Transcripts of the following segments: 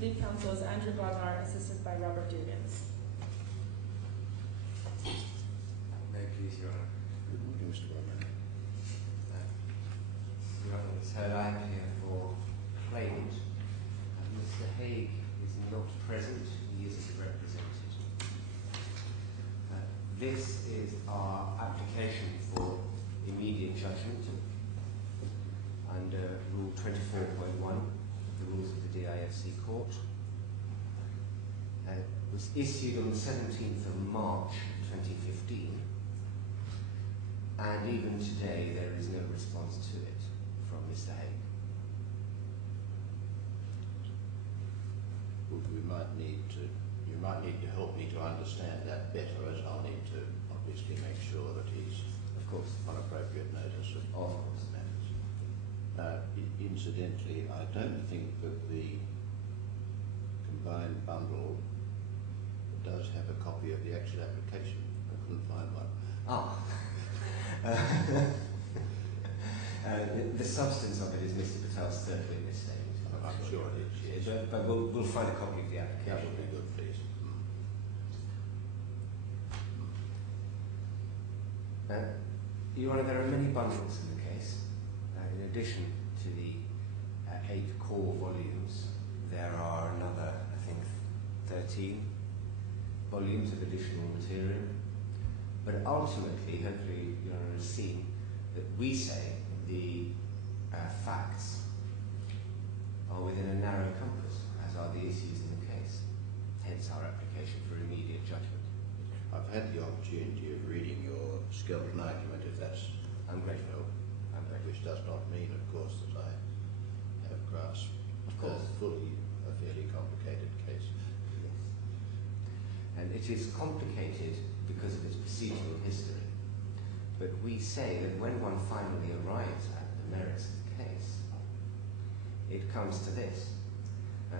Lead counsel is Andrew Bodnar, assisted by Robert Dugans. May it please, Your Honour. Good morning, Mr. Bodnar. Your Honour, as heard, I am here for claimant. Mr. Haigh is not present, he isn't represented. This is our application for immediate judgment under Rule 24.1 of the rules of the DIFC Court. It was issued on the 17th of March 2015, and even today there is no response to it from Mr. Haigh. You might need to help me to understand that better, as I'll need to obviously make sure that he's, Of course. on appropriate notice of all matters. Incidentally, I don't think that the combined bundle does have a copy of the actual application. I couldn't find one. The substance of it is Mr. Patel's third witness statement. I'm sure it is, yes. But we'll find a copy of the application. That would be good, please. Your Honour, there are many bundles in the case. In addition to the 8 core volumes, there are another, I think, 13 volumes of additional material. But ultimately, hopefully, Your Honour has seen that we say the facts are within a narrow compass, as are the issues in the case. Hence our application for immediate judgment. I've had the opportunity of reading your skeleton argument, if that's I'm grateful. which does not mean, of course, that I have grasped fully a fairly complicated case. Yes. And it is complicated because of its procedural history. But we say that when one finally arrives at the merits of the case, it comes to this.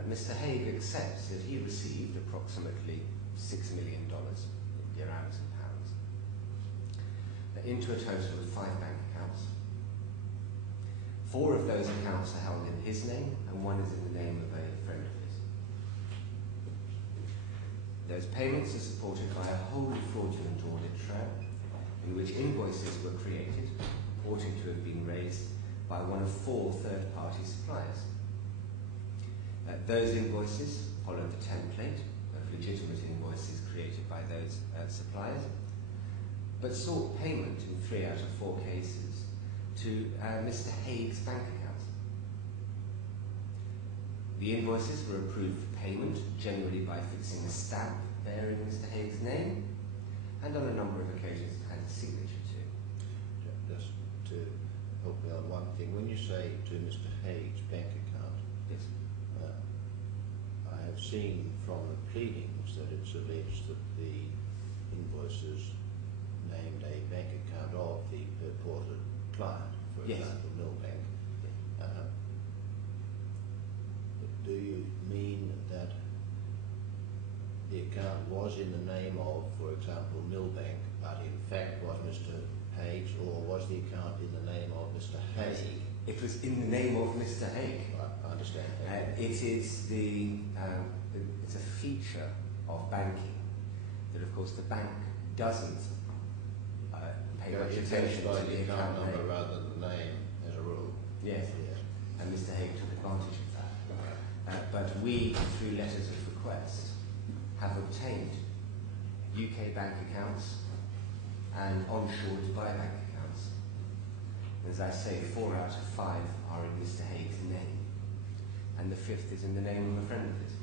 Mr. Haigh accepts that he received approximately $6 million in dirhams and pounds into a total of 5 bank accounts. 4 of those accounts are held in his name, and 1 is in the name of a friend of his. Those payments are supported by a wholly fraudulent audit trail in which invoices were created, purporting to have been raised by one of 4 third-party suppliers. Those invoices followed the template of legitimate invoices created by those suppliers, but sought payment in 3 out of 4 cases to Mr. Haigh's bank account. The invoices were approved for payment, generally by fixing a stamp bearing Mr. Haigh's name, and on a number of occasions it had a signature too. Just to help me on one thing, when you say to Mr. Haigh's bank account, Yes. I have seen from the pleadings that it's alleged that the invoices named a bank account of the purported client, for Yes. example, Millbank. Do you mean that the account was in the name of, for example, Millbank, but in fact was Mr. Haigh's, or was the account in the name of Mr. Haigh? It was in the name of Mr. Haigh. I understand. It is it's a feature of banking that, of course, the bank doesn't pay much attention to the account number name. rather than the name, as a rule. Yes. And Mr. Haigh took advantage of that. But we, through letters of request, have obtained UK bank accounts and onshore Dubai bank accounts. As I say, 4 out of 5 are in Mr. Haigh's name, and the 5th is in the name of a friend of his.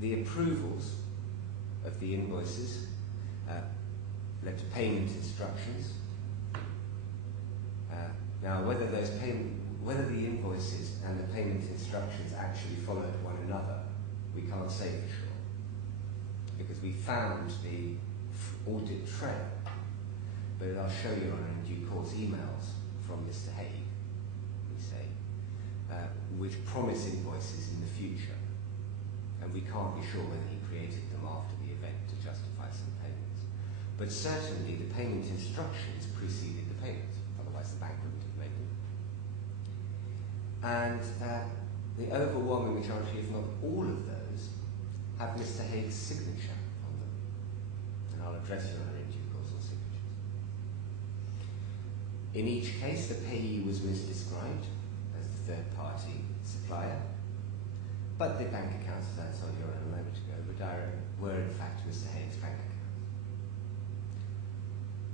The approvals of the invoices led to payment instructions. Now, whether the invoices and the payment instructions actually followed one another, we can't say for sure, because we found the audit trail. But I'll show you on in due course emails from Mr. Haigh, we say, which promise invoices in the future, and we can't be sure whether he created them after the event to justify some payments. But certainly the payment instructions preceded the payments, otherwise the bank wouldn't have made them. And the overwhelming majority, if not all of those, have Mr. Haigh's signature on them. And I'll address you on in due course on signatures. In each case, the payee was misdescribed as the third-party supplier, but the bank accounts, as I told you a moment ago, were in fact Mr. Haigh's bank accounts.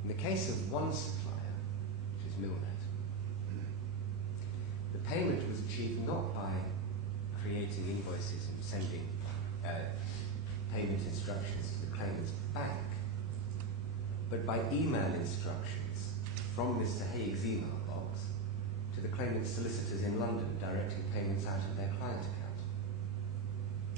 In the case of one supplier, which is Milnet, the payment was achieved not by creating invoices and sending payment instructions to the claimant's bank, but by email instructions from Mr. Haigh's email box to the claimant's solicitors in London directing payments out of their client account.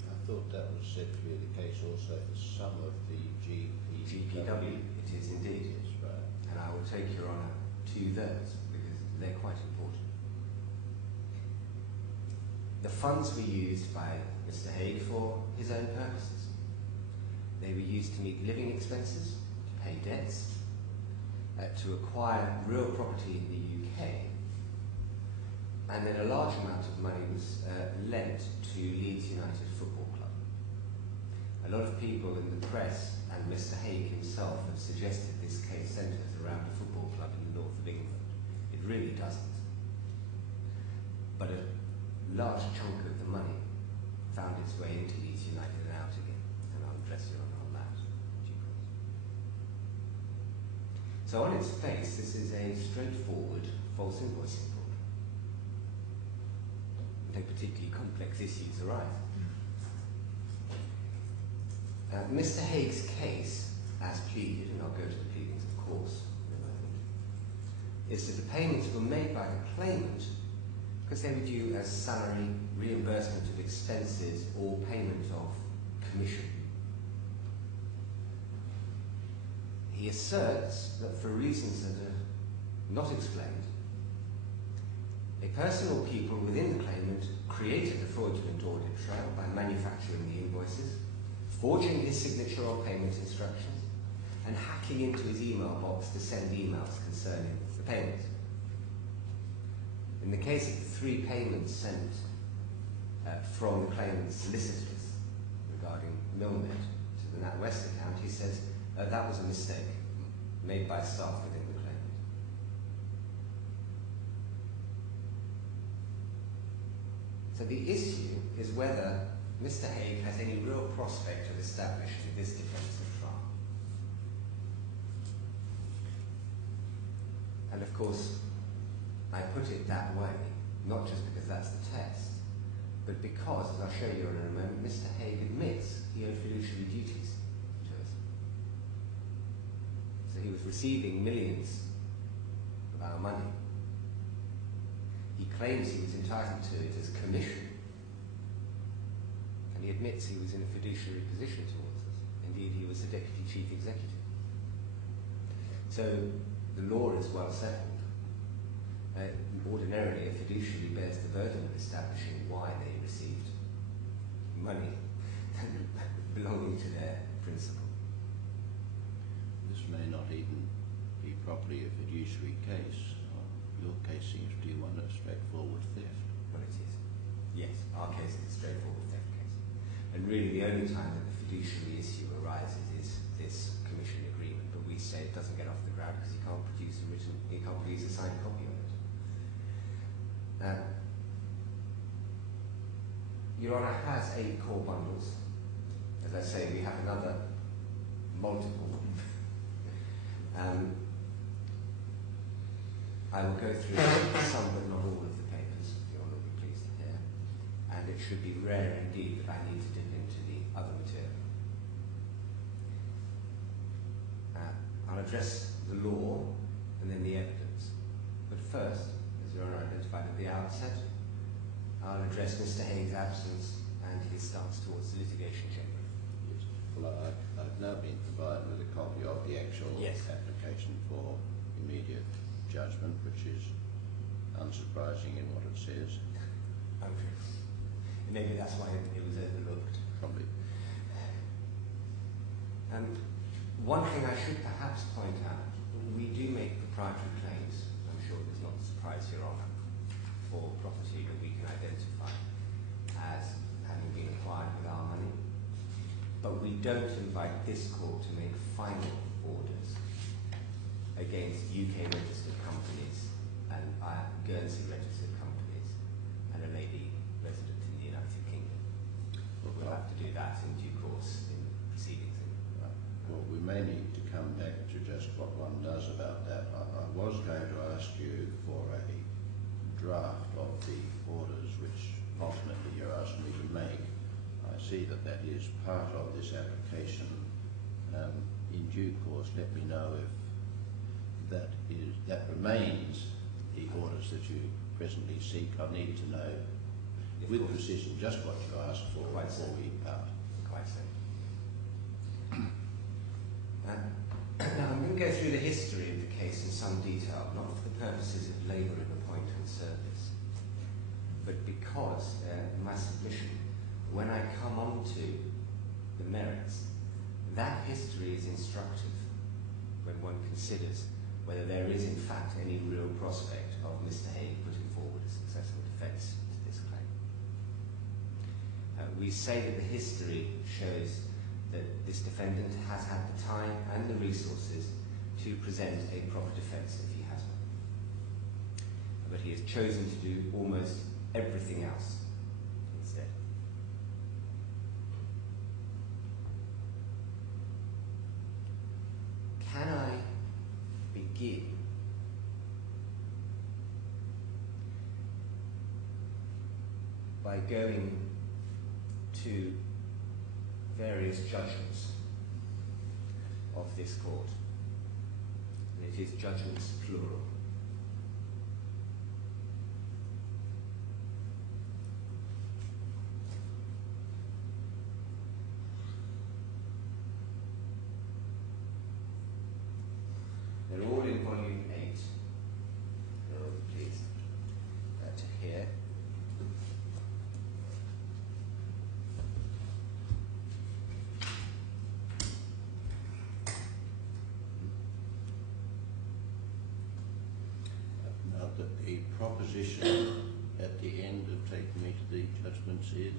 I thought that was said to be the case also for some of the GPW, it is indeed. Yes, right. And I will take your honour to those because they're quite important. The funds were used by Mr. Haigh for his own purposes. They were used to meet living expenses, to pay debts, to acquire real property in the UK, and then a large amount of money was lent to Leeds United Football Club. A lot of people in the press and Mr. Haigh himself have suggested this case centres around a football club in the north of England. It really doesn't. But a large chunk of the money found its way into Leeds United and out again, and I'll address you on that. So on its face, this is a straightforward false invoicing fraud. No particularly complex issues arise. Mr. Haigh's case, as pleaded, and I'll go to the pleadings of course in a moment, is that the payments were made by the claimant because they were due as salary, reimbursement of expenses, or payment of commission. He asserts that for reasons that are not explained, a person or people within the claimant created the fraudulent audit trail by manufacturing the invoices, forging his signature or payment instructions, and hacking into his email box to send emails concerning the payments. In the case of the 3 payments sent from the claimant's solicitors regarding Milnet to the NatWest account, he says that was a mistake made by staff within the claimant. So the issue is whether Mr. Haigh has any real prospect of establishing this defence at trial. And of course, I put it that way, not just because that's the test, but because, as I'll show you in a moment, Mr. Haigh admits he owed fiduciary duties to us. So he was receiving millions of our money. He claims he was entitled to it as commission, and he admits he was in a fiduciary position towards us. Indeed, he was the Deputy Chief Executive. So the law is well settled. Ordinarily, a fiduciary bears the burden of establishing why they received money belonging to their principal. This may not even be properly a fiduciary case. Your case seems to be one of straightforward theft. Well, it is. Yes, our case is a straightforward theft case. And really the only time that the fiduciary issue arises is this commission agreement, but we say it doesn't get off the ground because he can't produce a signed copy of it. Your Honour has 8 core bundles. As I say, we have another multiple. I will go through some but not all of the papers, Your Honour will be pleased to hear. And it should be rare indeed that I need to dip into the other material. I'll address the law and then the evidence. But first, as Your Honour identified at the outset, I'll address Mr. Haigh's absence and his stance towards the litigation chamber. Yes. Well, I've now been provided with a copy of the actual application for immediate judgment, which is unsurprising in what it says. Okay. And maybe that's why it was overlooked. Probably. One thing I should perhaps point out, we do make proprietary claims. I'm sure it does not surprise Your Honour, for property that we don't invite this court to make final orders against UK registered companies and Guernsey registered companies and a lady resident in the United Kingdom. We'll have to do that in due course in proceedings. Well, we may need to come back to just what one does about that. I was going to ask you for a draft of the orders which ultimately you're asking me to make. I see that that is part of this application. In due course, let me know if that remains the orders that you presently seek. I need to know with precision just what you asked for before we part. Quite so. Now I'm going to go through the history of the case in some detail, not for the purposes of labouring the point on service, but because in my submission, when I come on to the merits, that history is instructive when one considers whether there is in fact any real prospect of Mr. Haigh putting forward a successful defence to this claim. We say that the history shows that this defendant has had the time and the resources to present a proper defence if he has one. But he has chosen to do almost everything else instead. Can I begin by going to various judgments of this court? And it is judgments plural. They're all in volume 8. Oh, please. To here. Now that the proposition at the end of taking me to the judgments is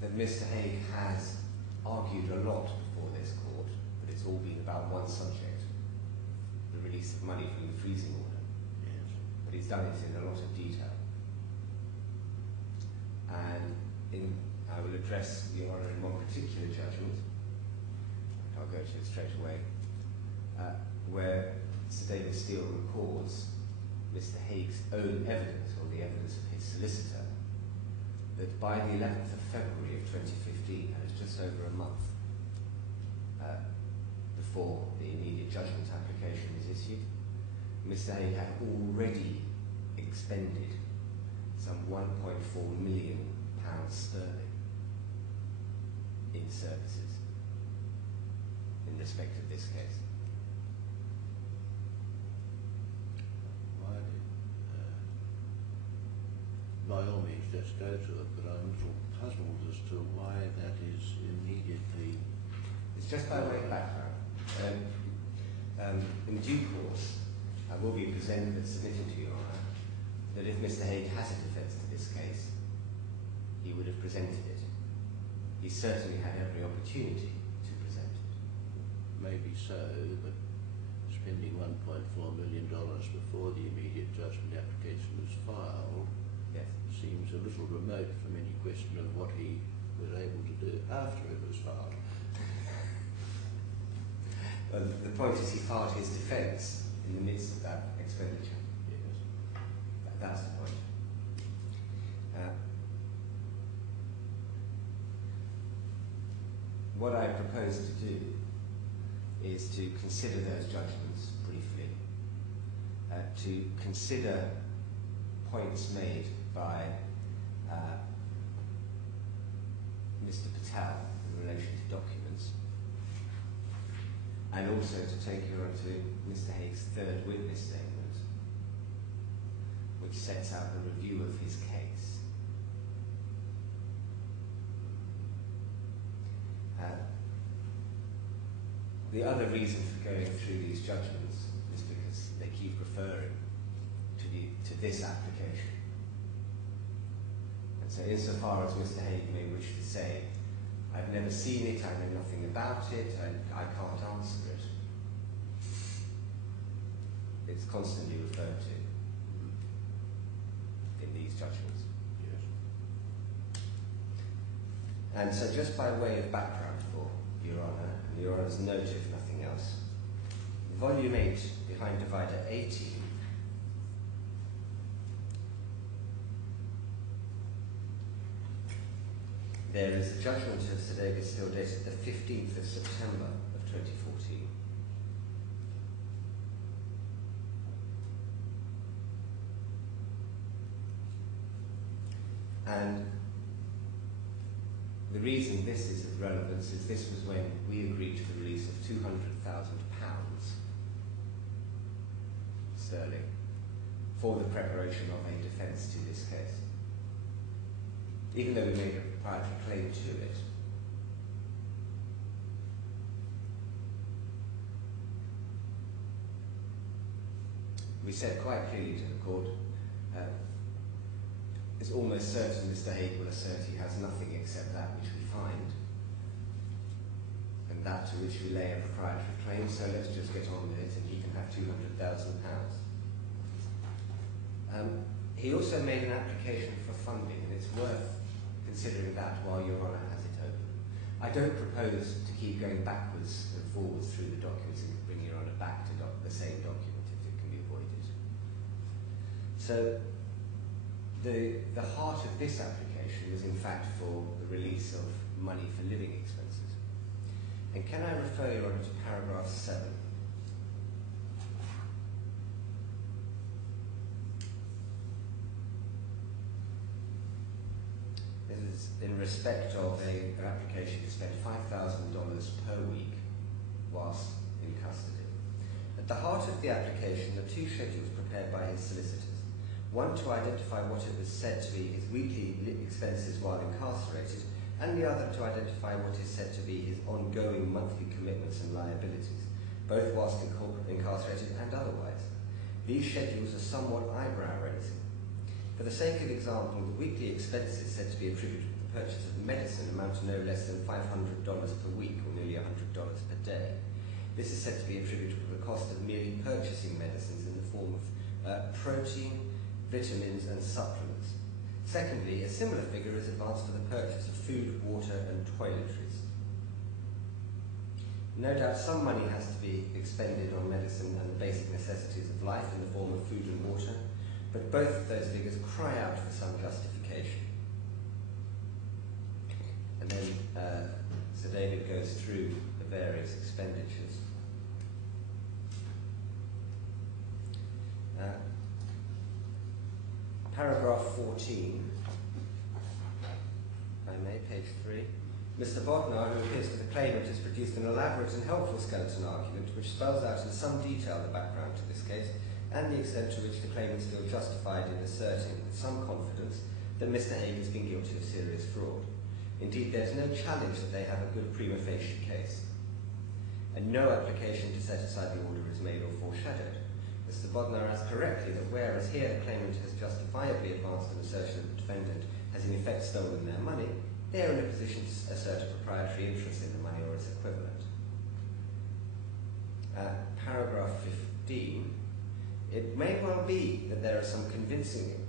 that Mr. Haigh has argued a lot before this court, but it's all been about one subject, the release of money from the freezing order. yes. But he's done it in a lot of detail. And I will address Your Honour in one particular judgment, I'll go to it straight away, where Sir David Steele records Mr. Haigh's own evidence, or the evidence of his solicitor, that by the 11th of February of 2015, that is just over a month before the immediate judgment application is issued, Mr. Haigh had already expended some £1.4 million sterling in services in respect of this case. why by all means let's go to it, but I'm a little puzzled as to why that is immediately. It's just by way of background. In due course, I will be submitting to Your Honour that if Mr. Haigh has a defence to this case, he would have presented it. He certainly had every opportunity to present it. Maybe so, but spending $1.4 million before the immediate judgment application was filed seems a little remote from any question of what he was able to do after it was filed. Well, the point is he filed his defence in the midst of that expenditure. Yes. That's the point. What I propose to do is to consider those judgments briefly, to consider points made by Mr. Patel in relation to documents, and also to take you on to Mr. Haigh's third witness statement, which sets out the review of his case. The other reason for going through these judgments is because they keep referring to this application. And so insofar as Mr. Haigh may wish to say I've never seen it, I know nothing about it, I can't answer it. It's constantly referred to in these judgments. Yes. And so just by way of background for Your Honour, and Your Honour's note if nothing else, Volume 8, behind divider 18, there is a judgment of Sir David Steele dated the 15th of September of 2014. And the reason this is of relevance is this was when we agreed to the release of £200,000 sterling for the preparation of a defence to this case. Even though we made a proprietary claim to it. We said quite clearly to the court, it's almost certain Mr. Haigh will assert he has nothing except that which we find, and that to which we lay a proprietary claim, so let's just get on with it and he can have £200,000. He also made an application for funding, and it's worth considering that while Your Honour has it open. I don't propose to keep going backwards and forwards through the documents and bring Your Honour back to the same document if it can be avoided. So the heart of this application was in fact for the release of money for living expenses. And can I refer Your Honour to paragraph 7? This is in respect of an application to spend $5,000 per week whilst in custody. At the heart of the application are two schedules prepared by his solicitors. One to identify what it was said to be his weekly expenses while incarcerated, and the other to identify what is said to be his ongoing monthly commitments and liabilities, both whilst incarcerated and otherwise. These schedules are somewhat eyebrow-raising. For the sake of example, the weekly expenses said to be attributed to the purchase of medicine amount to no less than $500 per week, or nearly $100 per day. This is said to be attributable to the cost of merely purchasing medicines in the form of protein, vitamins and supplements. Secondly, a similar figure is advanced for the purchase of food, water and toiletries. No doubt some money has to be expended on medicine and the basic necessities of life in the form of food and water, but both of those figures cry out for some justification. And then Sir David goes through the various expenditures. Paragraph 14, if I may, page 3. Mr. Bodnar, who appears to the claimant, has produced an elaborate and helpful skeleton argument which spells out in some detail the background to this case and the extent to which the claimants feel justified in asserting with some confidence that Mr. Haigh has been guilty of serious fraud. Indeed, there is no challenge that they have a good prima facie case, and no application to set aside the order is made or foreshadowed. Mr. Bodnar asks correctly that whereas here the claimant has justifiably advanced an assertion that the defendant has in effect stolen their money, they are in a position to assert a proprietary interest in the money or its equivalent. Paragraph 15. It may well be that there are some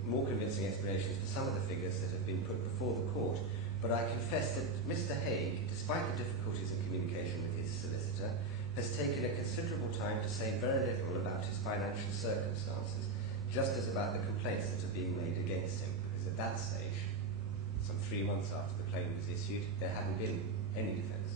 more convincing explanations for some of the figures that have been put before the court, but I confess that Mr. Haigh, despite the difficulties in communication with his solicitor, has taken a considerable time to say very little about his financial circumstances, just as about the complaints that are being made against him, because at that stage, some 3 months after the claim was issued, there hadn't been any defence.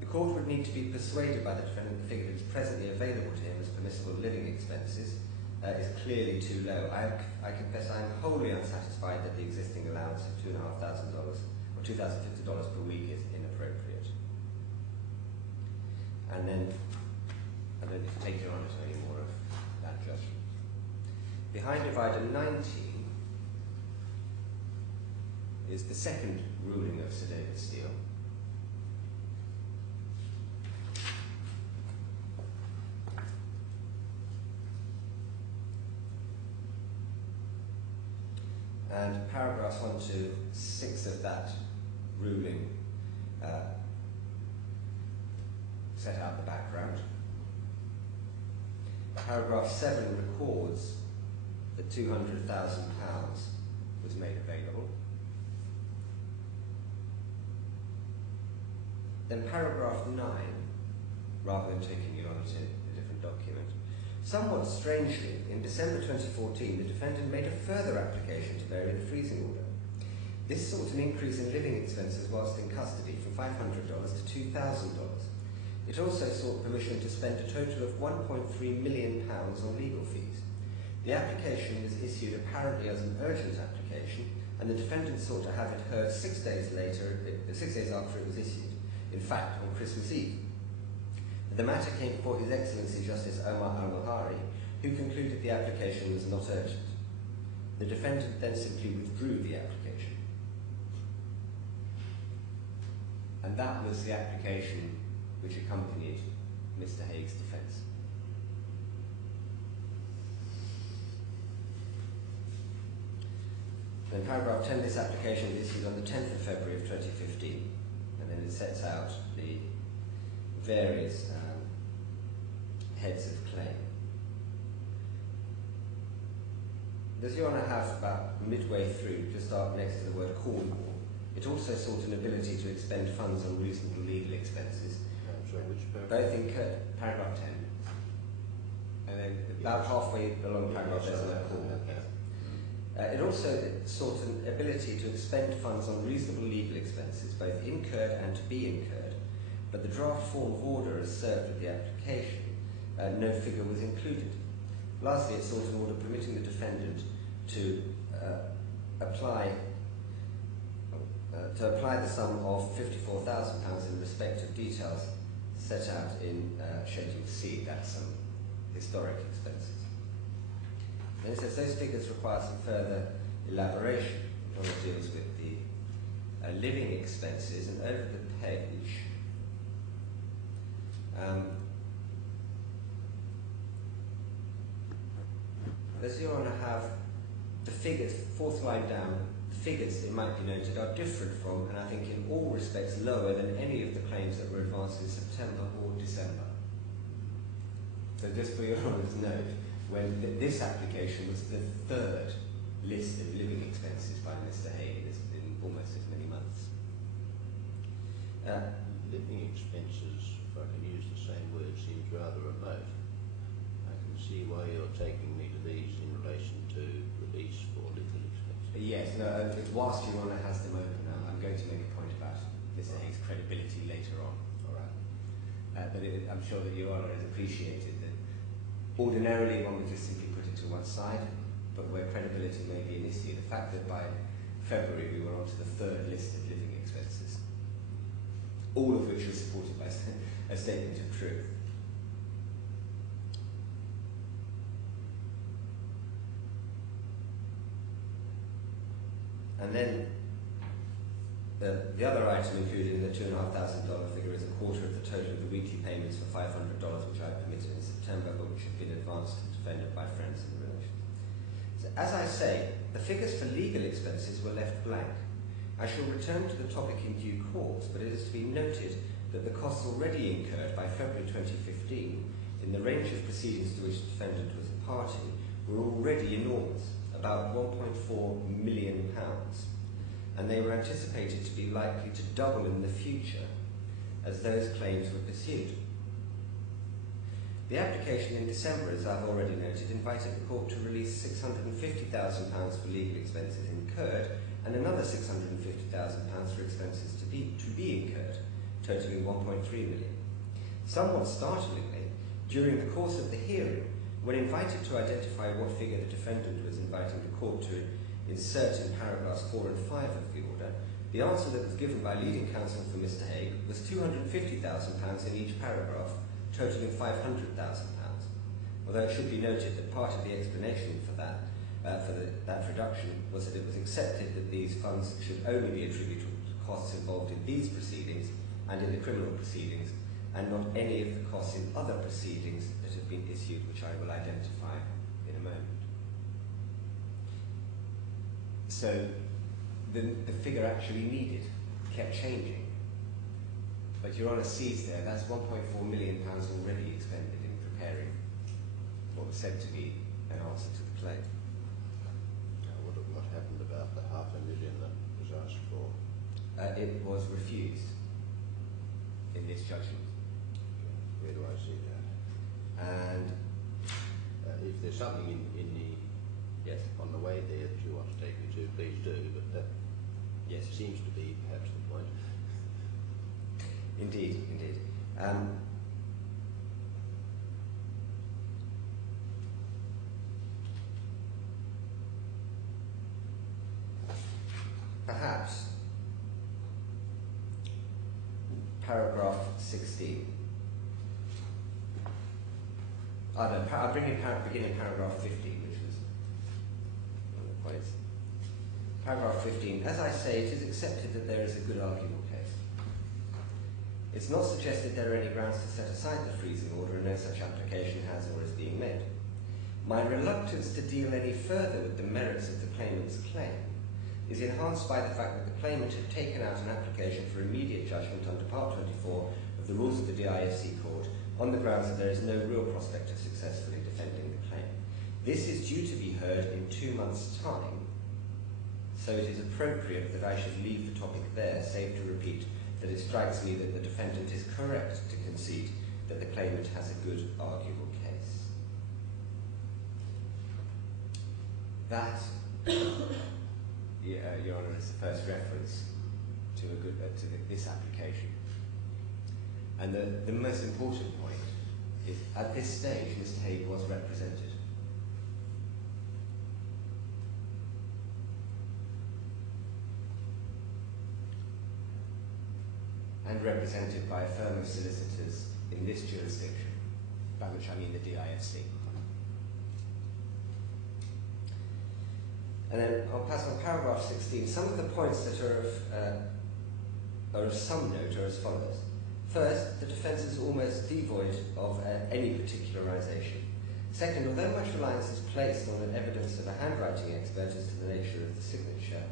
The court would need to be persuaded by the defendant that the figure that is presently available to him as permissible living expenses is clearly too low. I confess I am wholly unsatisfied that the existing allowance of $2,500 or $2,050 per week is inappropriate. And then, I don't need to take Your Honour to any more of that judgment. Behind divider 19 is the second ruling of Sir David Steele. And paragraphs 1 to 6 of that ruling set out the background. Paragraph 7 records that £200,000 was made available. Then paragraph 9, rather than taking you on to a different document, somewhat strangely, in December 2014, the defendant made a further application to vary the freezing order. This sought an increase in living expenses whilst in custody from $500 to $2,000. It also sought permission to spend a total of £1.3 million on legal fees. The application was issued apparently as an urgent application, and the defendant sought to have it heard 6 days after it was issued, in fact on Christmas Eve. The matter came before His Excellency Justice Omar Al-Mahari, who concluded the application was not urgent. The defendant then simply withdrew the application. And that was the application which accompanied Mr. Haigh's defence. In paragraph 10, this application was issued on the 10th of February of 2015, and then it sets out the various heads of claim. Does Your Honour have about midway through, just up next to the word Cornwall, it also sought an ability to expend funds on reasonable legal expenses. Sorry, which paragraph? Both in paragraph 10, and then about halfway along paragraph there's a Cornwall. It also sought an ability to expend funds on reasonable legal expenses, both incurred and to be incurred, but the draft form of order as served with the application, no figure was included. Lastly, it sought an order permitting the defendant to apply the sum of £54,000 in respect of details set out in Schedule C, that's some historic expenses. And it says those figures require some further elaboration. It deals with the living expenses, and over the page does Your Honour have the figures, fourth line down, the figures, it might be noted, are different from, and I think in all respects lower than any of the claims that were advanced in September or December. So just for Your Honour's note, when this application was the third list of living expenses by Mr. Haigh in almost as many months. Living expenses, if I can use the same word, seems rather remote. I can see why you're taking me to these in relation to release for legal expenses. Yes, no, whilst Your Honour has them open now, I'm going to make a point about Mr. Haigh's credibility later on. All right. But I'm sure that Your Honour has appreciated that ordinarily one would just simply put it to one side, but where credibility may be an issue, the fact that by February we were onto the third list of living expenses, all of which was supported by a statement of truth. And then the other item included in the $2,500 figure is a quarter of the total of the weekly payments for $500, which I permitted in September, but which had been advanced to the defendant by friends and relations. So, as I say, the figures for legal expenses were left blank. I shall return to the topic in due course, but it is to be noted that the costs already incurred by February 2015 in the range of proceedings to which the defendant was a party were already enormous, about £1.4 million, and they were anticipated to be likely to double in the future as those claims were pursued. The application in December, as I've already noted, invited the court to release £650,000 for legal expenses incurred and another £650,000 for expenses to be incurred, totaling £1.3 million. Somewhat startlingly, during the course of the hearing, when invited to identify what figure the defendant was inviting the court to insert in paragraphs 4 and 5 of the order, the answer that was given by leading counsel for Mr. Haigh was £250,000 in each paragraph, totaling £500,000. Although it should be noted that part of the explanation for that reduction was that it was accepted that these funds should only be attributable to costs involved in these proceedings and in the criminal proceedings, and not any of the costs in other proceedings that have been issued, which I will identify in a moment. So the figure actually needed kept changing. But Your Honour sees there, that's £1.4 million already expended in preparing what was said to be an answer to the claim. What happened about the $500,000 that was asked for? It was refused in this judgment. Where do I see that? And if there's something in the yes, on the way there that you want to take me to, please do. But that yes, seems to be perhaps the point. Indeed, indeed. Perhaps paragraph 16. I'll begin in paragraph 15, which was one of the points. Paragraph 15. As I say, it is accepted that there is a good arguable case. It's not suggested there are any grounds to set aside the freezing order, and no such application has or is being made. My reluctance to deal any further with the merits of the claimant's claim is enhanced by the fact that the claimant had taken out an application for immediate judgment under Part 24 of the rules of the DIFC Court on the grounds that there is no real prospect of successfully defending the claim. This is due to be heard in 2 months' time, so it is appropriate that I should leave the topic there, save to repeat that it strikes me that the defendant is correct to concede that the claimant has a good arguable case. That, Your Honour, is the first reference to this application. And the most important point is, at this stage, Mr. Haigh was represented. And represented by a firm of solicitors in this jurisdiction, by which I mean the DIFC. And then I'll pass on paragraph 16. Some of the points that are of some note are as follows. First, the defence is almost devoid of any particularisation. Second, although much reliance is placed on the evidence of a handwriting expert as to the nature of the signature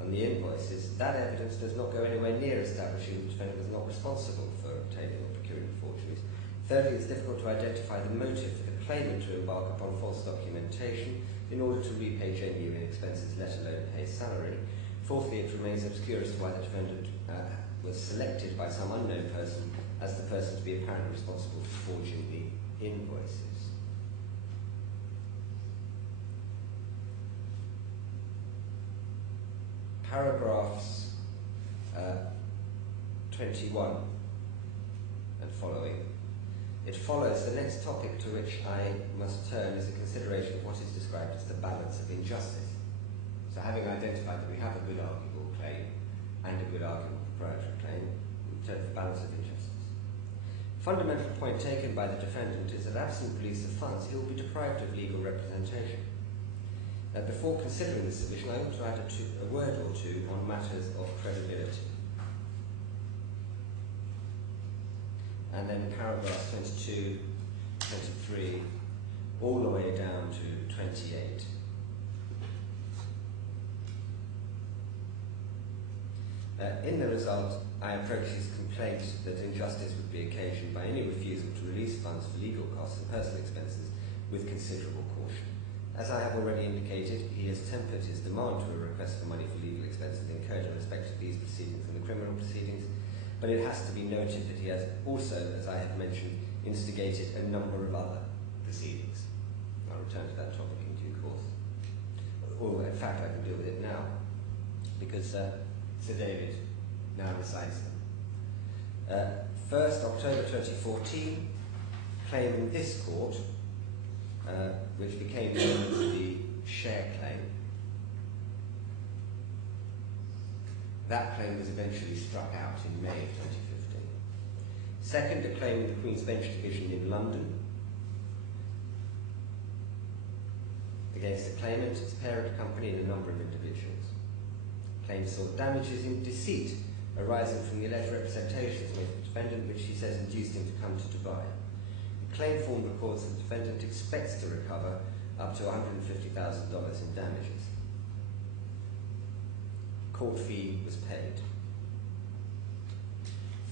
on the invoices, that evidence does not go anywhere near establishing the defendant was not responsible for obtaining or procuring forgeries. Thirdly, it's difficult to identify the motive for the claimant to embark upon false documentation in order to repay genuine expenses, let alone pay salary. Fourthly, it remains obscure as to why the defendant was selected by some unknown person as the person to be apparently responsible for forging the invoices. Paragraphs 21 and following. It follows the next topic to which I must turn is a consideration of what is described as the balance of injustice. So having identified that we have a good arguable claim and a good arguable proprietary claim, we turn to the balance of injustice. Fundamental point taken by the defendant is that absent release of funds, he will be deprived of legal representation. Before considering this submission, I ought to add a word or two on matters of credibility. And then paragraphs 22, 23, all the way down to 28. In the result, I approach his complaint that injustice would be occasioned by any refusal to release funds for legal costs and personal expenses with considerable caution. As I have already indicated, he has tempered his demand to a request for money for legal expenses incurred in respect of these proceedings and the criminal proceedings, but it has to be noted that he has also, as I have mentioned, instigated a number of other proceedings. I'll return to that topic in due course. Or, in fact, I can deal with it now, because Sir David now recites them. First, October 2014, claim in this court, which became known as the share claim. That claim was eventually struck out in May of 2015. Second, a claim in the Queen's Bench Division in London against the claimant, its parent company, and a number of individuals. Claim sought damages in deceit arising from the alleged representations made to the defendant, which he says induced him to come to Dubai. The claim form records that the defendant expects to recover up to $150,000 in damages. Court fee was paid.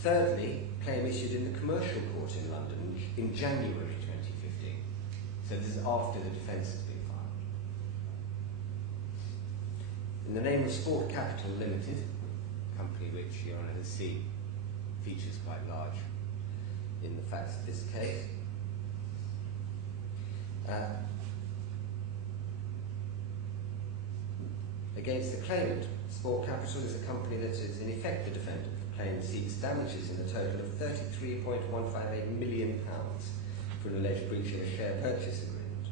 Thirdly, claim issued in the Commercial Court in London in January 2015. So this is after the defence has been filed. In the name of Sport Capital Limited, a company which Your Honour has seen features quite large in the facts of this case. Against the claimant, Sport Capital is a company that is in effect the defendant. The claim seeks damages in a total of £33.158 million for an alleged breach of a share purchase agreement,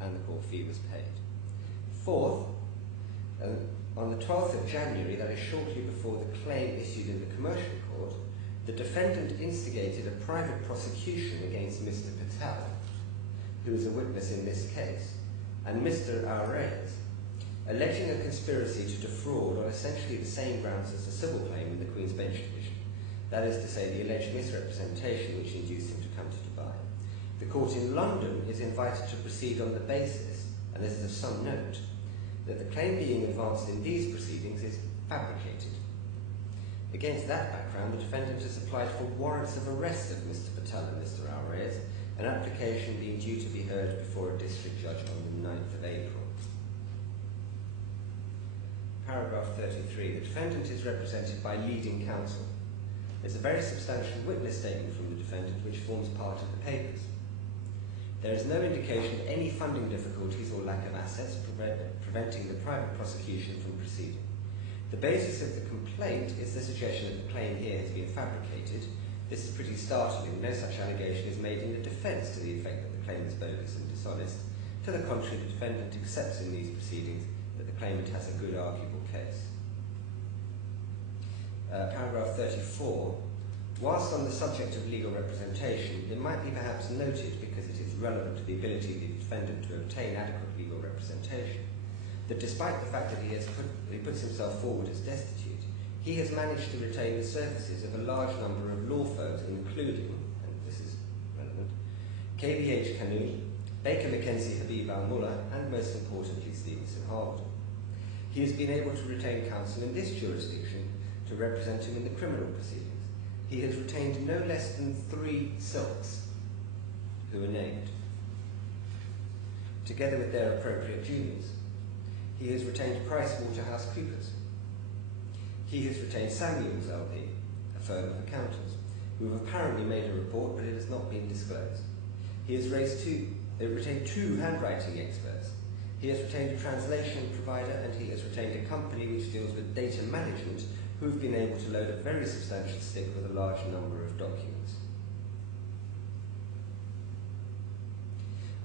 and the court fee was paid. Fourth, on the 12th of January, that is shortly before the claim issued in the Commercial Court, the defendant instigated a private prosecution against Mr. Patel, who is a witness in this case, and Mr. Ares, alleging a conspiracy to defraud on essentially the same grounds as the civil claim in the Queen's Bench Division, that is to say, the alleged misrepresentation which induced him to come to Dubai. The court in London is invited to proceed on the basis, and this is of some note, that the claim being advanced in these proceedings is fabricated. Against that background, the defendant has applied for warrants of arrest of Mr. Patel and Mr. Ares, an application being due to be heard before a district judge on the 9th of April. Paragraph 33. The defendant is represented by leading counsel. There's a very substantial witness statement from the defendant which forms part of the papers. There is no indication of any funding difficulties or lack of assets preventing the private prosecution from proceeding. The basis of the complaint is the suggestion that the claim here has been fabricated. This is pretty startling. No such allegation is made in the defence to the effect that the claim is bogus and dishonest. To the contrary, the defendant accepts in these proceedings that the claimant has a good arguable case. Paragraph 34. Whilst on the subject of legal representation, it might be perhaps noted, because it is relevant to the ability of the defendant to obtain adequate legal representation, that despite the fact that he puts himself forward as destitute, he has managed to retain the services of a large number of law firms, including, and this is relevant, KBH Canoe, Baker McKenzie Habib Al-Mullah, and most importantly, Stevenson Harwood. He has been able to retain counsel in this jurisdiction to represent him in the criminal proceedings. He has retained no less than 3 silks who are named, together with their appropriate juniors. He has retained PricewaterhouseCoopers. He has retained Samuels LP, a firm of accountants, who have apparently made a report, but it has not been disclosed. He has retained 2 handwriting experts. He has retained a translation provider, and he has retained a company which deals with data management, who have been able to load a very substantial stick with a large number of documents.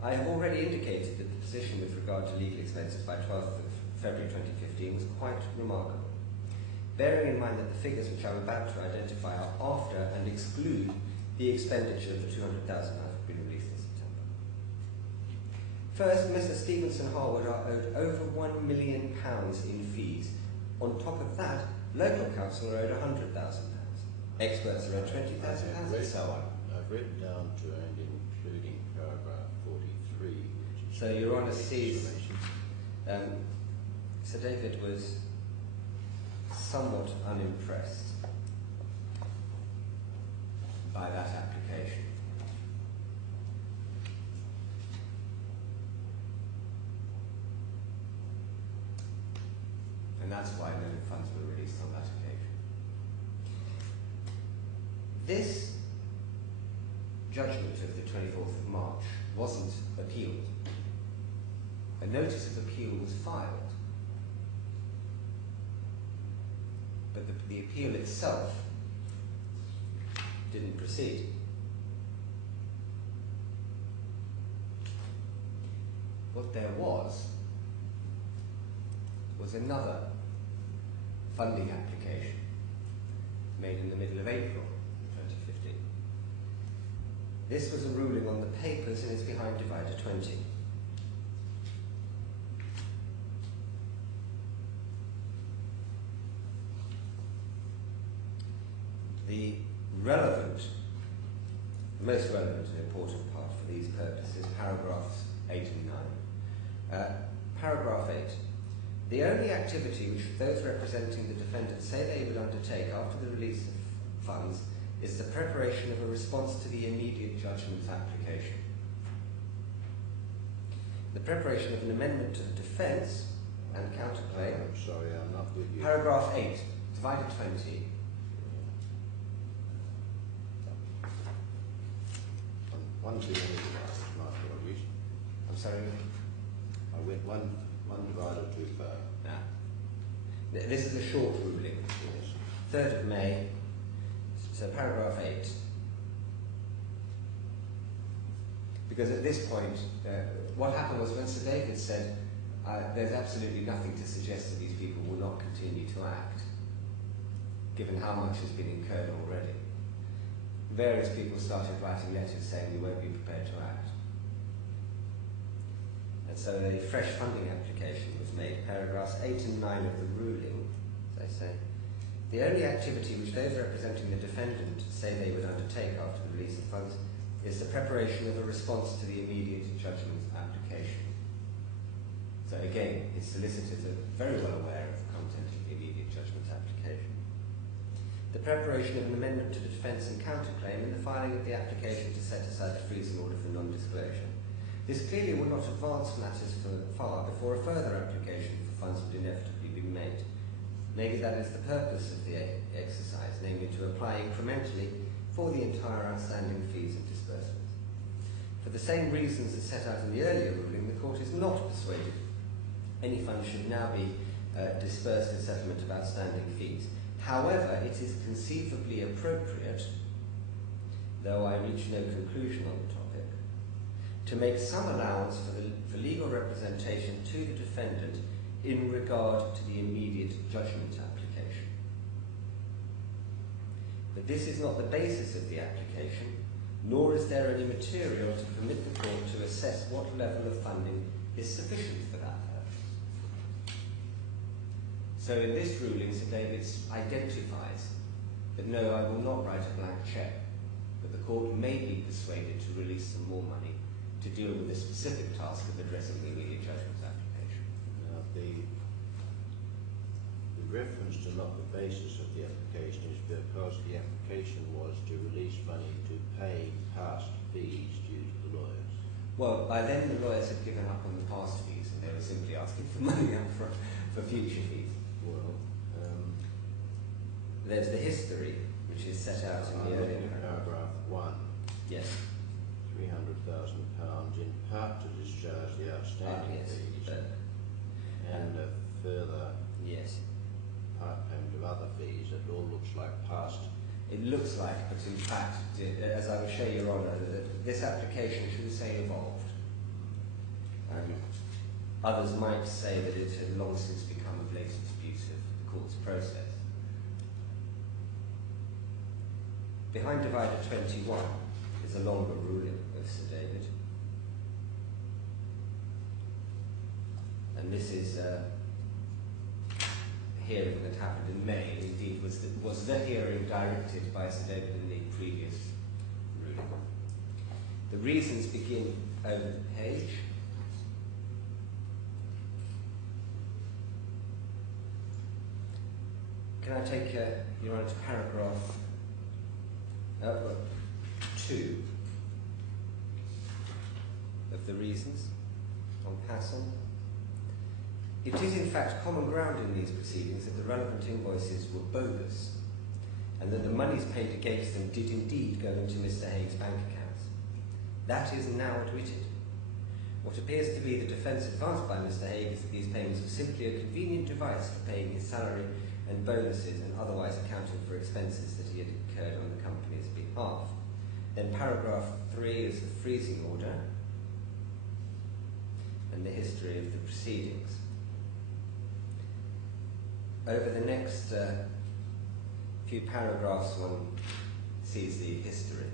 I have already indicated that the position with regard to legal expenses by 12th of February 2015 was quite remarkable, bearing in mind that the figures which I'm about to identify are after and exclude the expenditure of the £200,000 have been released in September. First, Mr. Stevenson Harwood are owed over £1 million in fees. On top of that, local council are owed £100,000. Experts are owed £20,000 and so on. I've written down to and including paragraph 43. Which so Your Honour sees Sir David was somewhat unimpressed by that application. And that's why no funds were released on that occasion. This judgment of the 24th of March wasn't appealed. A notice of appeal was filed, but the appeal itself didn't proceed. What there was another funding application made in the middle of April 2015. This was a ruling on the papers and is behind divider 20. The most relevant and important part for these purposes, paragraphs 8 and 9. Paragraph 8. The only activity which those representing the defendant say they would undertake after the release of funds is the preparation of a response to the immediate judgment application. The preparation of an amendment to the defence and counterclaim. I'm sorry, I'm not with you. Paragraph 8, divided 20. One too many divided, my apologies. I'm sorry? I went one divided too far. This is a short ruling. Yes. 3rd of May, so paragraph 8. Because at this point, what happened was when Sir David said, there's absolutely nothing to suggest that these people will not continue to act, given how much has been incurred already. Various people started writing letters saying we won't be prepared to act. And so a fresh funding application was made. Paragraphs 8 and 9 of the ruling, as I say, the only activity which those representing the defendant say they would undertake after the release of funds is the preparation of a response to the immediate judgment application. So again, his solicitors are very well aware of the content of the immediate judgment application. The preparation of an amendment to the defence and counterclaim and the filing of the application to set aside the freezing order for non-disclosure. This clearly will not advance matters far before a further application for funds would inevitably be made. Maybe that is the purpose of the exercise, namely to apply incrementally for the entire outstanding fees and disbursements. For the same reasons as set out in the earlier ruling, the Court is not persuaded any funds should now be disbursed in settlement of outstanding fees. However, it is conceivably appropriate, though I reach no conclusion on the topic, to make some allowance for legal representation to the defendant in regard to the immediate judgment application. But this is not the basis of the application, nor is there any material to permit the Court to assess what level of funding is sufficient for that purpose. So in this ruling, Sir David identifies that no, I will not write a blank cheque, but the Court may be persuaded to release some more money to deal with the specific task of addressing the immediate judgment application. Now, the reference to not the basis of the application is because the application was to release money to pay past fees due to the lawyers. Well, by then the lawyers had given up on the past fees and they were simply asking for money up for future fees. Well, there's the history, which is set out in the earlier paragraph 1. Yes. £300,000 in part to discharge the outstanding fees and a further part payment of other fees. It all looks like past. It looks like, but in fact, as I will show Your Honour, this application should say evolved. Others might say that it had long since become a blatant abuse of the Court's process. Behind divider 21 is a longer ruling of Sir David. And this is a hearing that happened in May. Indeed, was the hearing directed by Sir David in the previous ruling. The reasons begin over the page. Can I take Your Honour to paragraph 2 of the reasons on passing? It is in fact common ground in these proceedings that the relevant invoices were bogus and that the monies paid against them did indeed go into Mr. Haig's bank accounts. That is now admitted. What appears to be the defence advanced by Mr. Haigh is that these payments were simply a convenient device for paying his salary and bonuses and otherwise accounting for expenses that he had incurred on the company's behalf. Then paragraph 3 is the freezing order and the history of the proceedings. Over the next few paragraphs one sees the history.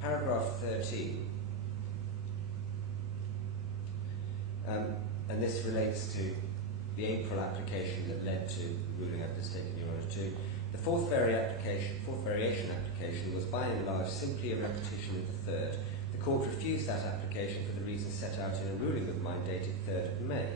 Paragraph 13, and this relates to the April application that led to the ruling I've just taken Your Honour to. The fourth variation application was by and large simply a repetition of the third. The court refused that application for the reasons set out in a ruling of mine dated 3rd of May.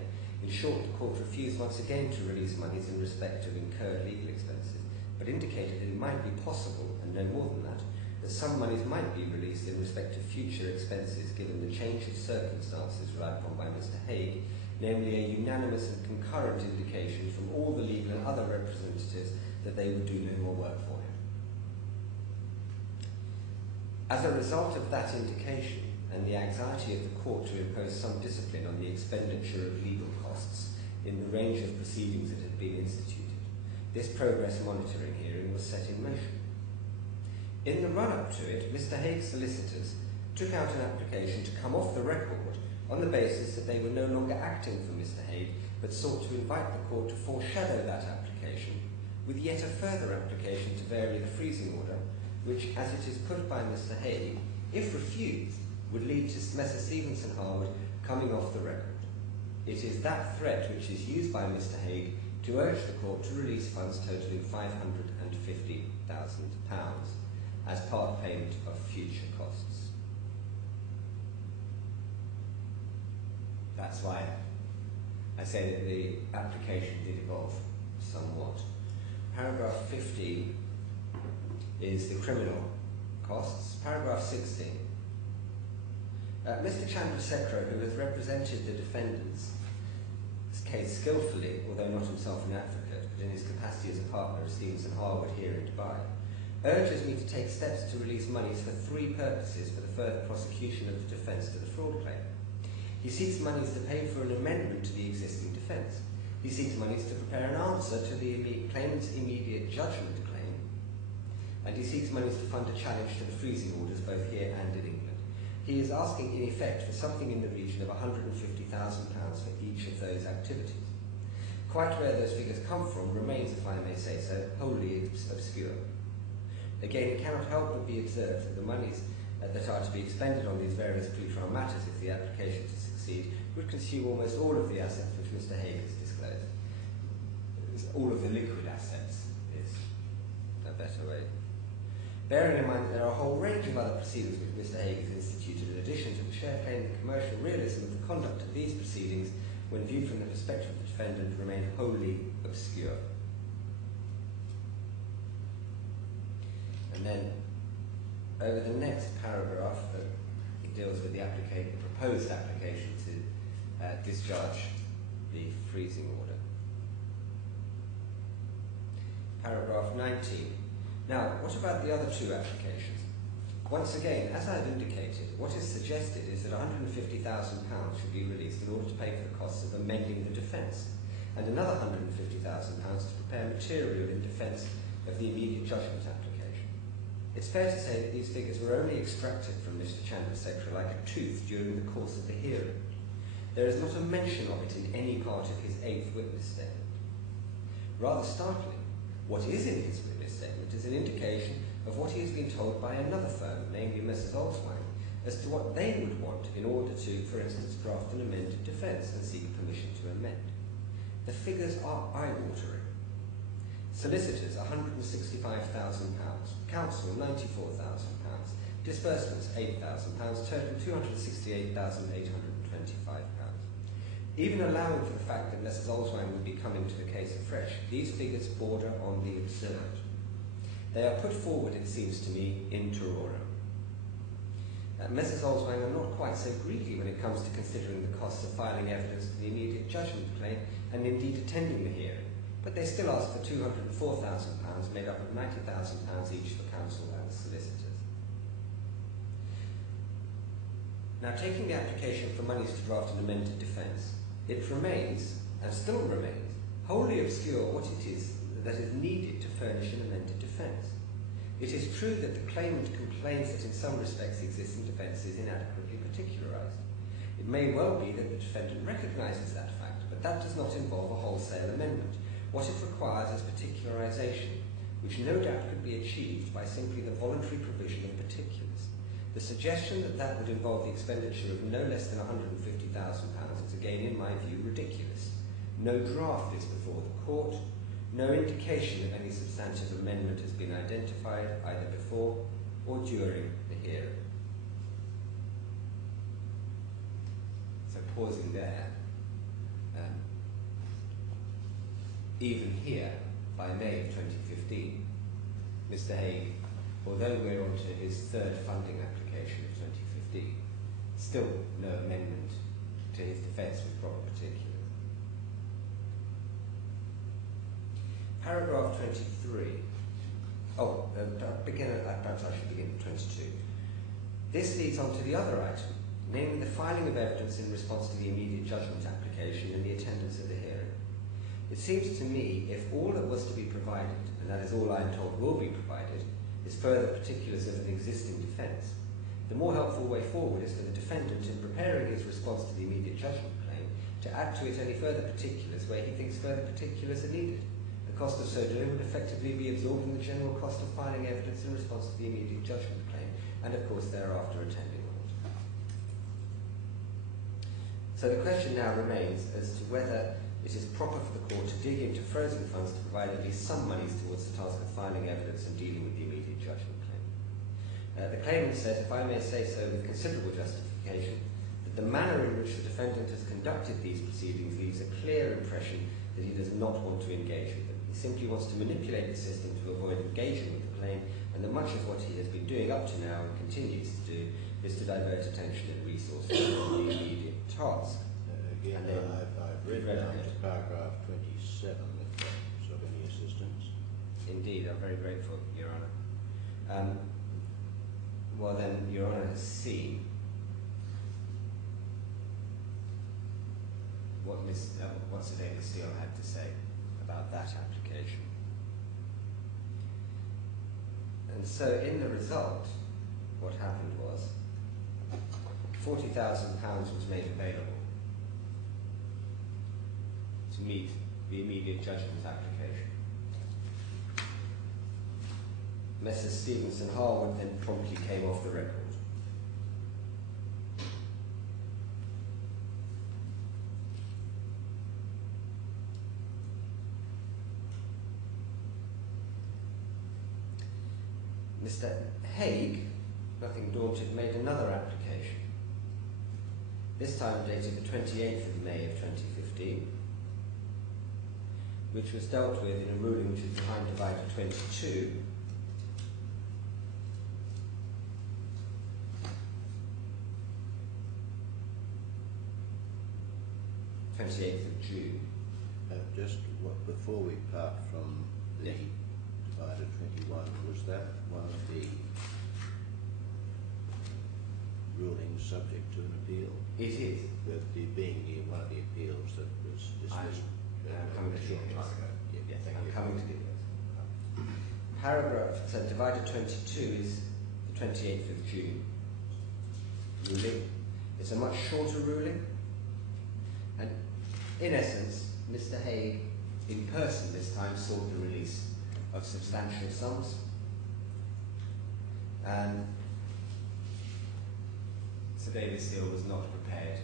In short, the court refused once again to release monies in respect of incurred legal expenses, but indicated that it might be possible, and no more than that some monies might be released in respect of future expenses given the change of circumstances relied upon by Mr. Haigh, namely a unanimous and concurrent indication from all the legal and other representatives that they would do no more work for him. As a result of that indication, and the anxiety of the court to impose some discipline on the expenditure of legal costs in the range of proceedings that had been instituted, this progress monitoring hearing was set in motion. In the run-up to it, Mr. Haigh's solicitors took out an application to come off the record on the basis that they were no longer acting for Mr. Haigh, but sought to invite the court to foreshadow that application with yet a further application to vary the freezing order, which, as it is put by Mr. Haigh, if refused, would lead to Messrs. Stevens and Harwood coming off the record. It is that threat which is used by Mr. Haigh to urge the court to release funds totalling £550,000 as part payment of future costs. That's why I say that the application did evolve somewhat. Paragraph 15 is the criminal costs. Paragraph 16. Mr. Chandrasekhar, who has represented the defendant's case skillfully, although not himself an advocate, but in his capacity as a partner of Stevens and Harwood here in Dubai, urges me to take steps to release monies for 3 purposes for the further prosecution of the defence to the fraud claim. He seeks monies to pay for an amendment to the existing defence. He seeks monies to prepare an answer to the claimant's immediate judgment claim. And he seeks monies to fund a challenge to the freezing orders both here and in England. He is asking in effect for something in the region of £150,000 for each of those activities. Quite where those figures come from remains, if I may say so, wholly obscure. Again, it cannot help but be observed that the monies that are to be expended on these various pre-trial matters, if the application to succeed, would consume almost all of the assets which Mr. Haigh has disclosed. All of the liquid assets is a better way. Bearing in mind that there are a whole range of other proceedings which Mr. Haigh has instituted in addition to the share claim, the commercial realism of the conduct of these proceedings, when viewed from the perspective of the defendant, remain wholly obscure. And then, over the next paragraph, it deals with the proposed application to discharge the freezing order. Paragraph 19. Now, what about the other 2 applications? Once again, as I have indicated, what is suggested is that £150,000 should be released in order to pay for the costs of amending the defence, and another £150,000 to prepare material in defence of the immediate judgment application. It's fair to say that these figures were only extracted from Mr. Chandrasekhar like a tooth during the course of the hearing. There is not a mention of it in any part of his 8th witness statement. Rather startling, what is in his witness statement is an indication of what he has been told by another firm, namely Messrs. Oldswine, as to what they would want in order to, for instance, draft an amended defence and seek permission to amend. The figures are eye-watering. Solicitors, £165,000, counsel, £94,000, disbursements, £8,000, total £268,825. Even allowing for the fact that Messrs. Oldswine would be coming to the case afresh, these figures border on the absurd. They are put forward, it seems to me, in terrorem. Messrs. Oldswine are not quite so greedy when it comes to considering the costs of filing evidence for the immediate judgment claim and indeed attending the hearing, but they still ask for £204,000, made up of £90,000 each for counsel and solicitors. Now, taking the application for monies to draft an amended defence, it remains, and still remains, wholly obscure what it is that is needed to furnish an amended defence. It is true that the claimant complains that in some respects the existing defence is inadequately particularised. It may well be that the defendant recognises that fact, but that does not involve a wholesale amendment. What it requires is particularisation, which no doubt could be achieved by simply the voluntary provision of particulars. The suggestion that that would involve the expenditure of no less than £150,000 is again, in my view, ridiculous. No draft is before the court. No indication of any substantive amendment has been identified either before or during the hearing. So pausing there, even here, by May of 2015, Mr. Haigh, although we're on to his third funding application of 2015, still no amendment to his defence with proper particulars. Paragraph 23. Perhaps I should begin at 22. This leads on to the other item, namely the filing of evidence in response to the immediate judgment application and the attendance at the hearing. It seems to me if all that was to be provided, and that is all I am told will be provided, is further particulars of an existing defence, the more helpful way forward is for the defendant in preparing his response to the immediate judgment claim to add to it any further particulars where he thinks further particulars are needed. The cost of so doing would effectively be absorbed in the general cost of filing evidence in response to the immediate judgment claim, and of course thereafter attending on it. So the question now remains as to whether it is proper for the court to dig into frozen funds to provide at least some monies towards the task of filing evidence and dealing with the immediate judgment claim. The claimant said, if I may say so with considerable justification, that the manner in which the defendant has conducted these proceedings leaves a clear impression that he does not want to engage with them. He simply wants to manipulate the system to avoid engaging with the claim, and that much of what he has been doing up to now and continues to do is to divert attention and resources from the immediate task. Again, I've read down to paragraph 27, if that's of any assistance. Indeed, I'm very grateful, Your Honour. Well then, Your Honour has seen what Sir David Steele had to say about that application. And so in the result, what happened was £40,000 was made available to meet the immediate judgment application. Messrs. Stevenson Harwood then promptly came off the record. Mr. Haigh, nothing daunted, made another application, this time dated the 28th of May of 2015, which was dealt with in a ruling which is behind divider 22, of June. Before we part from the divider 21, was that one of the rulings subject to an appeal? It is. With being one of the appeals that was dismissed. I'm coming to short the time ago. Yes, I'm coming to the paragraph, so divider 22 is the 28th of June ruling. It's a much shorter ruling, and in essence, Mr. Haigh, in person this time, sought the release of substantial sums, and Sir David Steele was not prepared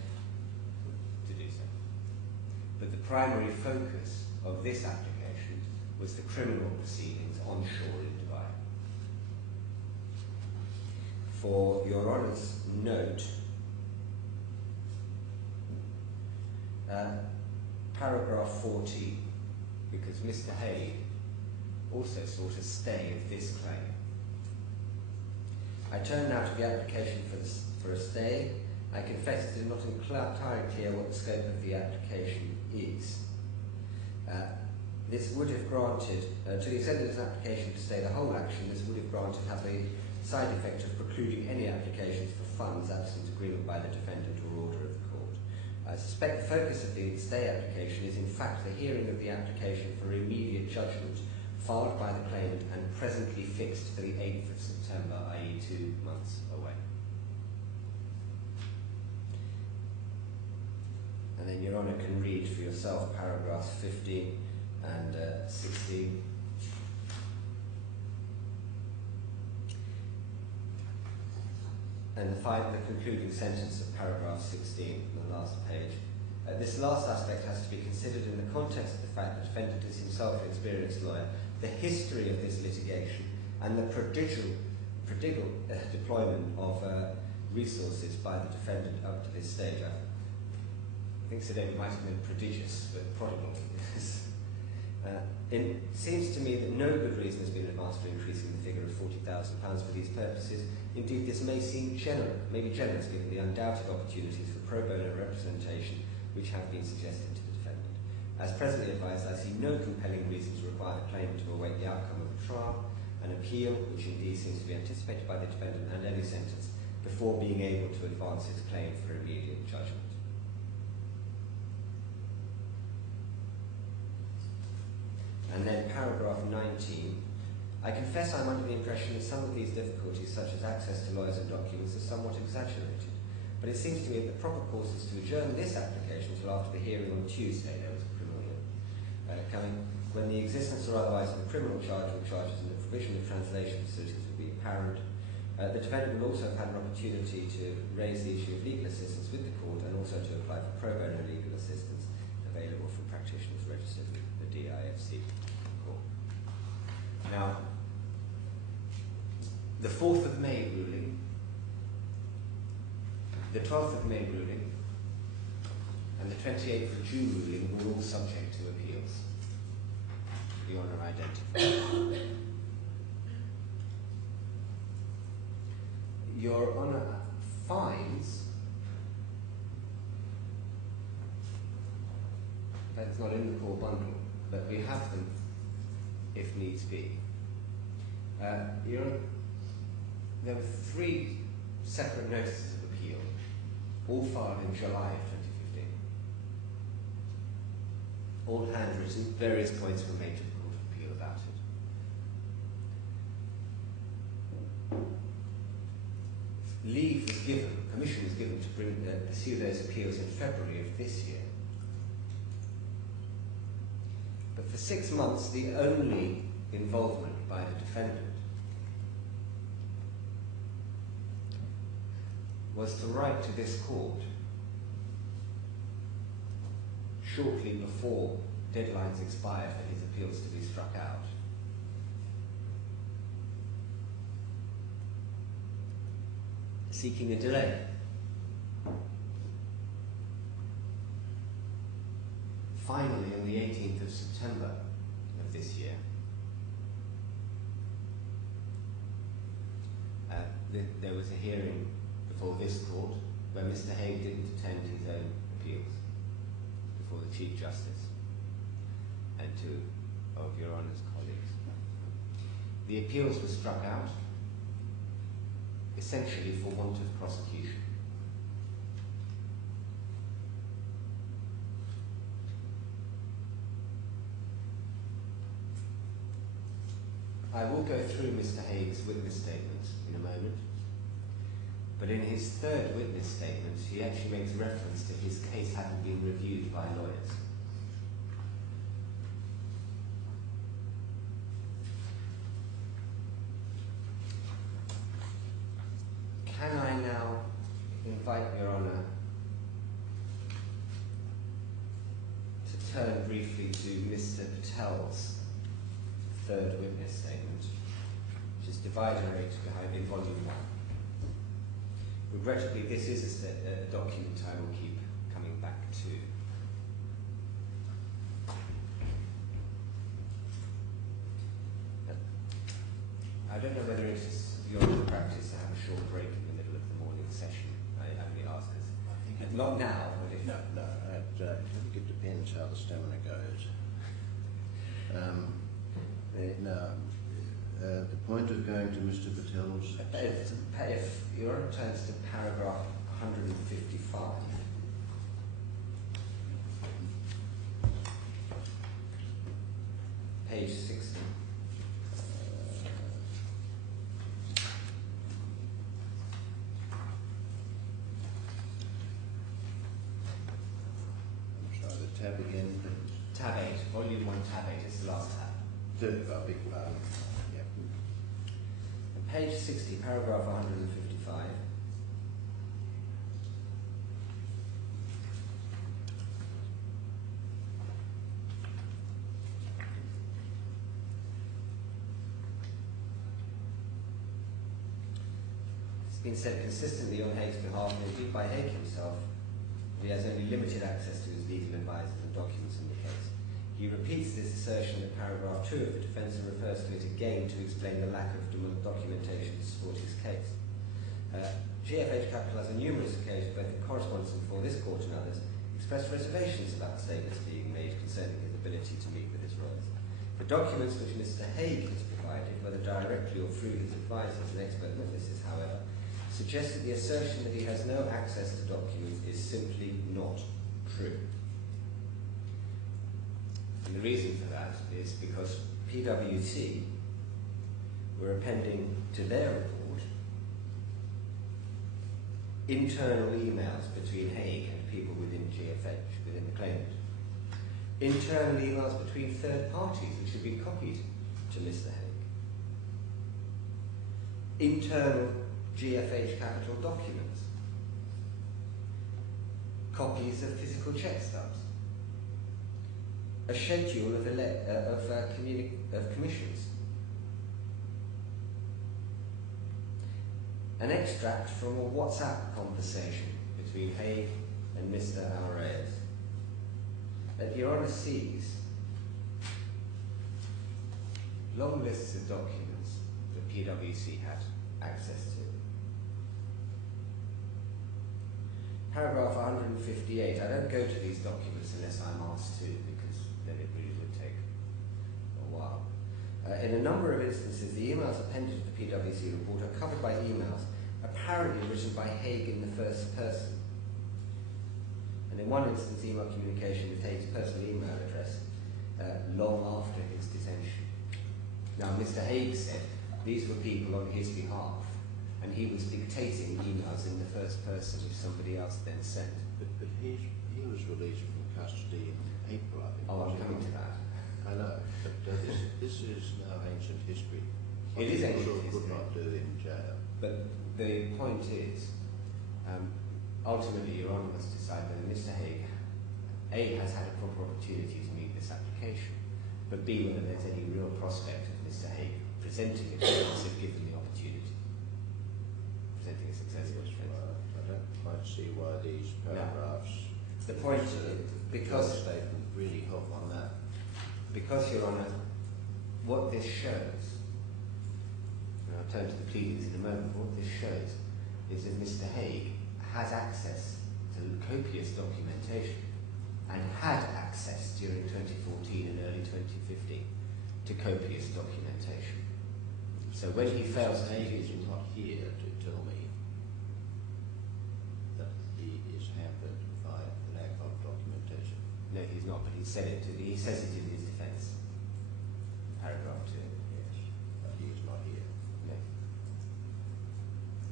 to do so. But the primary focus of this application was the criminal proceedings onshore in Dubai. For Your Honour's note, paragraph 40, because Mr. Haigh also sought a stay of this claim. I turn now to the application for a stay. I confess it is not entirely clear what the scope of the application is. This would have granted, to the extent that it's an application to stay the whole action, this would have have the side effect of precluding any applications for funds absent agreement by the defendant or order of the court. I suspect the focus of the stay application is in fact the hearing of the application for immediate judgment filed by the claimant and presently fixed for the 8th of September, i.e. 2 months away. And then Your Honour can read for yourself paragraphs 15 and 16. And the concluding sentence of paragraph 16 on the last page. This last aspect has to be considered in the context of the fact that the defendant is himself an experienced lawyer, the history of this litigation, and the prodigal deployment of resources by the defendant up to this stage. think Sir David might have been prodigious, but prodigal. It seems to me that no good reason has been advanced for increasing the figure of £40,000 for these purposes. Indeed, this may seem maybe generous given the undoubted opportunities for pro bono representation which have been suggested to the defendant. As presently advised, I see no compelling reason to require the claimant to await the outcome of a trial, an appeal, which indeed seems to be anticipated by the defendant, and any sentence, before being able to advance its claim for immediate judgment. And then paragraph 19. I confess I'm under the impression that some of these difficulties, such as access to lawyers and documents, are somewhat exaggerated. But it seems to me that the proper course is to adjourn this application until after the hearing on Tuesday. There was a criminal coming, when the existence or otherwise of a criminal charge or charges and the provision of translation facilities will be apparent. The defendant will also have had an opportunity to raise the issue of legal assistance with the court and also to apply for pro bono legal assistance available from practitioners registered with the DIFC. Now, the 4th of May ruling, the 12th of May ruling, and the 28th of June ruling were all subject to appeals. The Honour identified. Your Honour finds that it's not in the core bundle, but we have them if needs be. There were 3 separate notices of appeal, all filed in July of 2015. All handwritten, various points were made to the Court of Appeal about it. Leave was given, permission was given to pursue those appeals in February of this year. But for 6 months, the only involvement by the defendant was to write to this court shortly before deadlines expired for his appeals to be struck out. Seeking a delay. Finally, on the 18th of September of this year, there was a hearing before this court where Mr. Haigh didn't attend his own appeals before the Chief Justice and 2 of Your Honour's colleagues. The appeals were struck out essentially for want of prosecution. I will go through Mr. Haigh's witness statement in a moment, but in his 3rd witness statement he actually makes reference to his case having been reviewed by lawyers. Can I now invite Your Honour to turn briefly to Mr. Patel's 3rd witness statement, which is divided behind in volume 1. Regrettably, this is a document I will keep coming back to. I don't know whether it is your practice to have a short break in the middle of the morning session. I only ask us. Not now, but if... No, I think it depends how the stamina goes. The point of going to Mr. Patel's... If Your Honour turns to paragraph 155, page 60. I'm sorry, the tab again, please. Tab 8, volume 1, tab 8, it's the last tab. I beg your pardon. Yep. Page 60, paragraph 155. It's been said consistently on Haig's behalf, and indeed by Haigh himself, He has only limited access to his legal advisors and documents in the case. He repeats this assertion in paragraph 2 of the defence and refers to it again to explain the lack of documentation to support his case. GFH Capital has on numerous occasions, both in correspondence and before this court and others, expressed reservations about the statements being made concerning his ability to meet with his roles. The documents which Mr. Haigh has provided, whether directly or through his advisors and expert witnesses, however, suggest that the assertion that he has no access to documents is simply not true. And the reason for that is because PwC were appending to their report internal emails between Haigh and people within GFH, within the claimant. Internal emails between third parties which have been copied to Mr. Haigh. Internal GFH Capital documents. Copies of physical check stubs. A schedule of commissions. An extract from a WhatsApp conversation between Haigh and Mr. Alvarez. That Your Honour sees long lists of documents that PwC had access to. Paragraph 158. I don't go to these documents unless I'm asked to, because then it really would take a while. In a number of instances, the emails appended to the PwC report are covered by emails apparently written by Haigh in the first person. And in one instance, email communication with Haigh's personal email address long after his detention. Now, Mr. Haigh said these were people on his behalf, and he was dictating emails in the first person which somebody else then sent. But he was released from custody in April, I think. Oh, I'm coming to that. I know, but this is now ancient history. It is ancient history. Could not do in jail. But the point is, ultimately, Your Honour must decide whether Mr. Haigh, A, has had a proper opportunity to meet this application, but B, whether there's any real prospect of Mr. Haigh presenting a defence if given the opportunity. Presenting a successful defence. I don't quite see why these paragraphs. The point is, because they really help on that. Because, Your Honour, what this shows, and I'll turn to the pleadings in a moment, but what this shows is that Mr. Haigh has access to copious documentation and had access during 2014 and early 2015 to copious documentation. So when he fails to Haigh is not here to tell me that he is hampered by the lack of documentation. No, he's not, but he said it. He says it in his defence. Paragraph 2. Yes, but he is not here. No.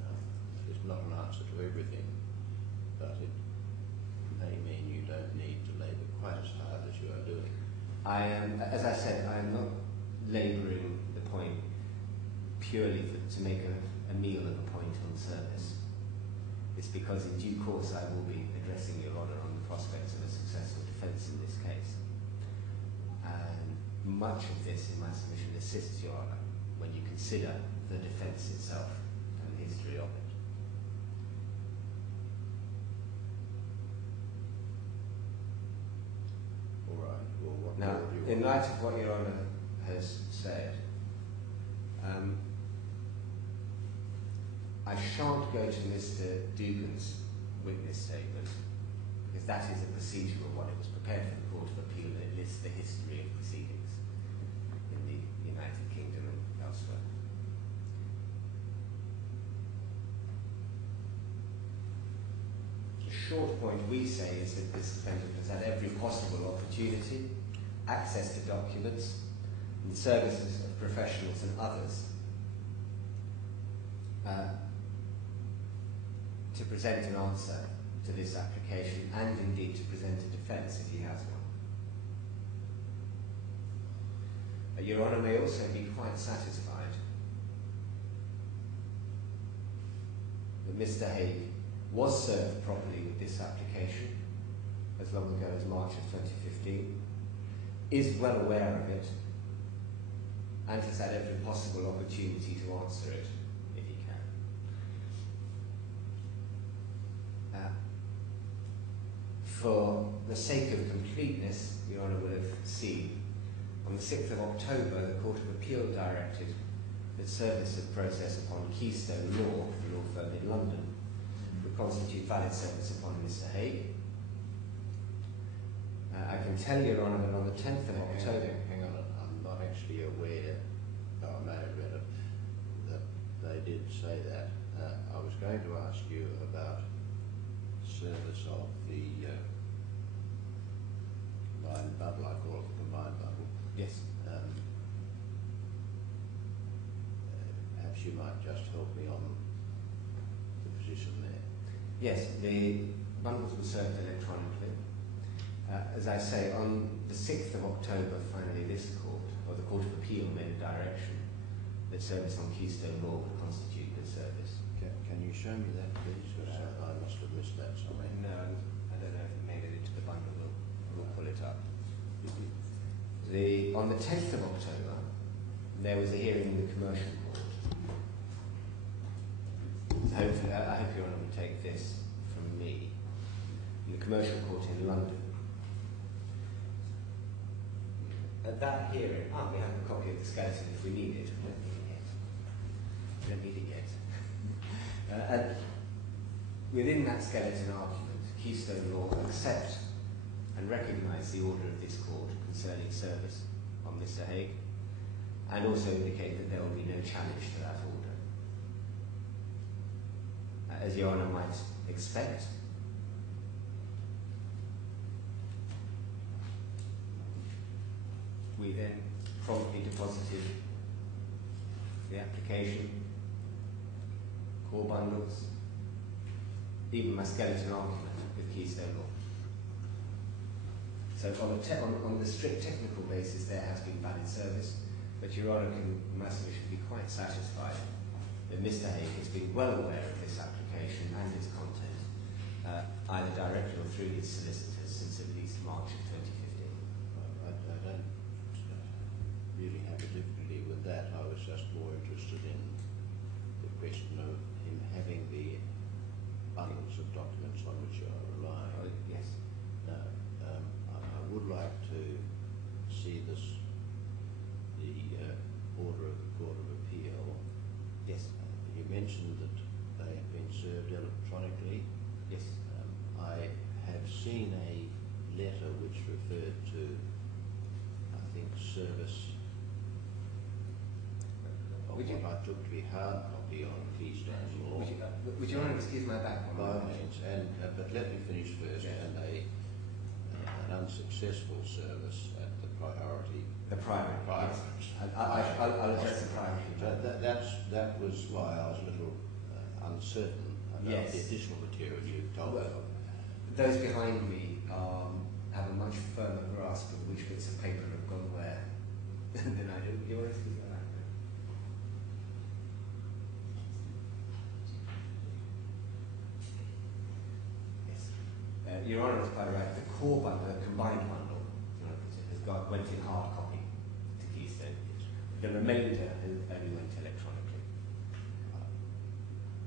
No, it's not an answer to everything, but it may mean you don't need to labour quite as hard as you are doing. I am, as I said, I am not labouring the point purely to make a meal of a point on service. It's because in due course I will be addressing Your Honour on the prospects of a successful defence in this case. And much of this in my submission assists Your Honour when you consider the defence itself and the history of it. All right, well, what Now, more do you in want? light of what Your Honour has said, I shan't go to Mr. Dugan's witness statement, because that is a procedural one. It was prepared for the Court of Appeal and it lists the history of proceedings in the United Kingdom and elsewhere. The short point we say is that this defendant has had every possible opportunity, access to documents, and services of professionals and others to present an answer to this application and indeed to present a defence if he has one. Your Honour may also be quite satisfied that Mr. Haigh was served properly with this application as long ago as March of 2015, is well aware of it, and has had every possible opportunity to answer it if he can. For the sake of completeness, Your Honour will have seen, on the 6th of October, the Court of Appeal directed that service of process upon Keystone Law, the law firm in London, would constitute valid service upon Mr. Haigh. I can tell Your Honour that on the 10th of October... Hang on, I'm not actually aware, though I may have read it, that they did say that. I was going to ask you about service of the combined bundle. I call it the combined bundle. Yes. Perhaps you might just help me on the position there. Yes, the bundles were served electronically. As I say, on the 6th of October, finally this court, or the Court of Appeal, made a direction that service on Keystone Law would constitute good service. Can you show me that, please? Because I must have missed that somewhere. No, I don't know if it made it into the bundle. We'll pull it up. On the 10th of October, there was a hearing in the Commercial Court. Hopefully, I hope Your Honour will take this from me. In the Commercial Court in London. At that hearing, we have a copy of the skeleton if we need it. We don't need it yet. And within that skeleton argument, Keystone Law accept and recognise the order of this court concerning service on Mr. Haigh, and also indicate that there will be no challenge to that order. As Your Honour might expect, we then promptly deposited the application, core bundles, even my skeleton argument with Keystone Law. So on the strict technical basis, there has been valid service, but Your Honour should be quite satisfied that Mr. Haigh has been well aware of this application and its content, either directly or through his solicitors since at least March of 2015. I don't really have a difficulty with that. I was just more interested in the question of him having the bundles of documents on which you are relying. Oh, yes. Now, I would like to see the order of the Court of Appeal. Yes. You mentioned that they have been served electronically. Yes. I have seen a letter which referred to, I think, service of what I took to be hard copy on Keystone Law. Would you want to excuse my back? By all means, but let me finish first. Yes. And an unsuccessful service at the priority. The primary. Yes. I'll address the primary. That was why I was a little uncertain about Yes. the additional material you told me. Those behind me have a much firmer grasp of which bits of paper have gone where than I do. You want to excuse my back? Yes. Your Honour is quite right. The core bundle, the combined bundle, went in hard copy to Keystone. The remainder only went electronically.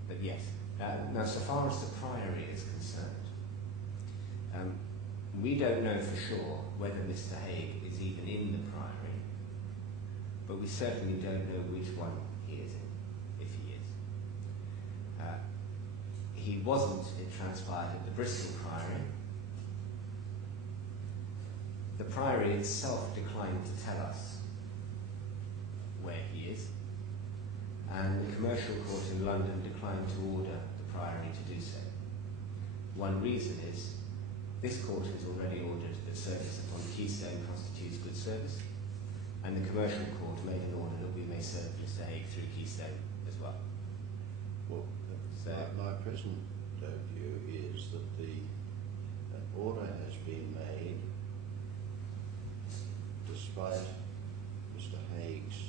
But yes. Now, so far as the Priory is concerned, we don't know for sure whether Mr. Haigh is even in the Priory, but we certainly don't know which one he is in, if he is. He wasn't, it transpired, at the Bristol Priory. The Priory itself declined to tell us where he is, and the Commercial Court in London declined to order the Priory to do so. One reason is this court has already ordered that service upon Keystone constitutes good service, and the Commercial Court made an order that we may serve Mr. Haigh through Keystone as well. Well, my present view is that an order has been made despite Mr. Haigh's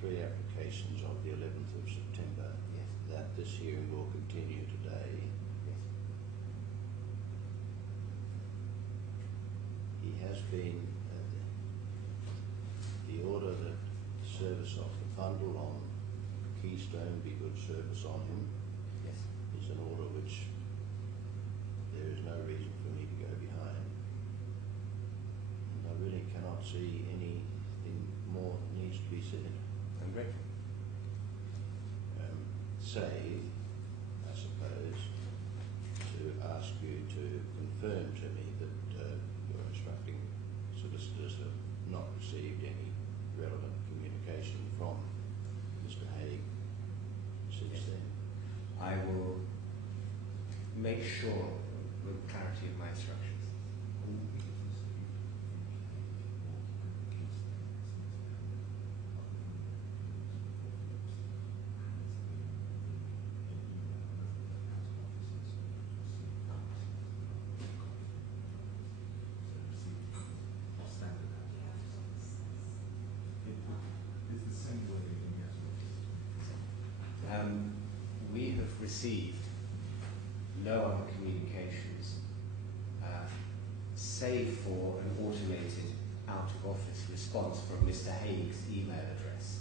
3 applications of the 11th of September, Yes. that this hearing will continue today. Yes. He has been, the order that service of the bundle on Keystone be good service on him Yes. is an order which there is no reason for me to go behind. And I really cannot see anything more that needs to be said. I'm grateful. Say, I suppose, to ask you to confirm to me that your instructing solicitors have not received any relevant communication from Mr. Haigh since then. I will make sure with clarity of my instructions. We have received no other communications, save for an automated out-of-office response from Mr. Haigh's email address.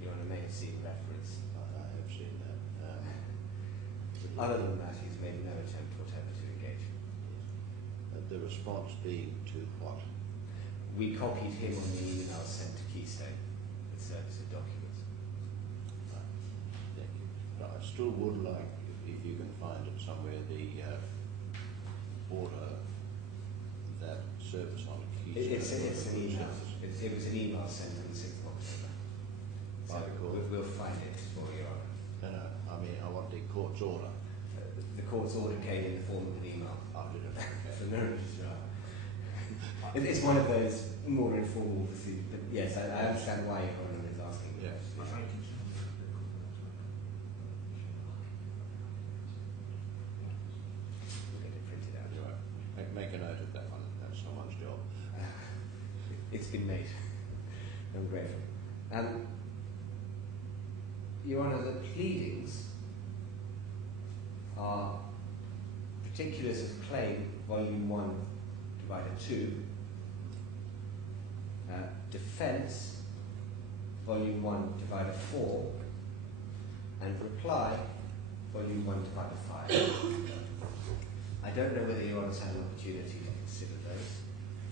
You may have seen reference. I have seen that. Other than that, he's made no attempt whatever to engage. The response being to what? We copied him on the email sent to Keystone with service of documents. Thank you. But I still would like, if you can find it somewhere, the order that service on Keystone. It's an email. It was an email sent on the 6th of October. By the court. We'll find it for you. No, I mean, I want the court's order. The court's order came in the form of an email. After the So no, it's one of those more informal decisions. But yes, I understand why your Honour is asking. Yes. We'll get it printed out. Right. Make a note of that one. That's someone's job. It's been made. I'm grateful. Your Honour, the pleadings are particulars of claim, Volume 1, Divided 2, defence, Volume 1, Divided 4, and reply, Volume 1, Divided 5. I don't know whether Your Honour's had an opportunity to consider those.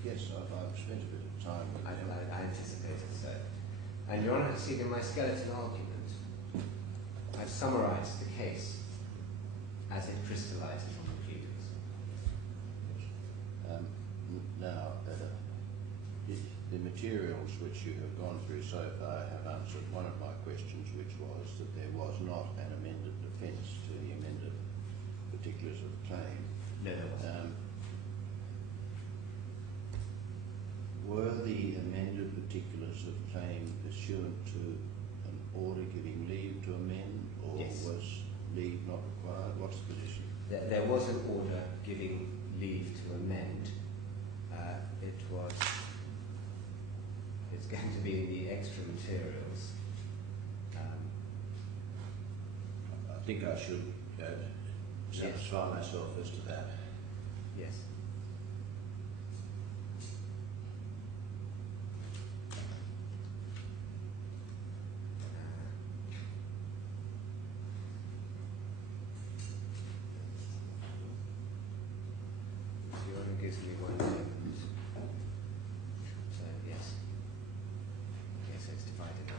Yes, I've spent a bit of time with them. I anticipated so. And Your Honour has seen in my skeleton argument, I've summarised the case as it crystallises on the pleadings. Now, the materials which you have gone through so far have answered one of my questions, which was that there was not an amended defence to the amended particulars of the claim. No, there wasn't. Were the amended particulars of claim pursuant to an order giving leave to amend, or Yes. was leave not required? What's the position? There was an order giving leave to amend. It's going to be in the extra materials. I think I should satisfy myself as to that. Yes. Your Honour gives me one moment. So, yes. Okay, so it's divided 9.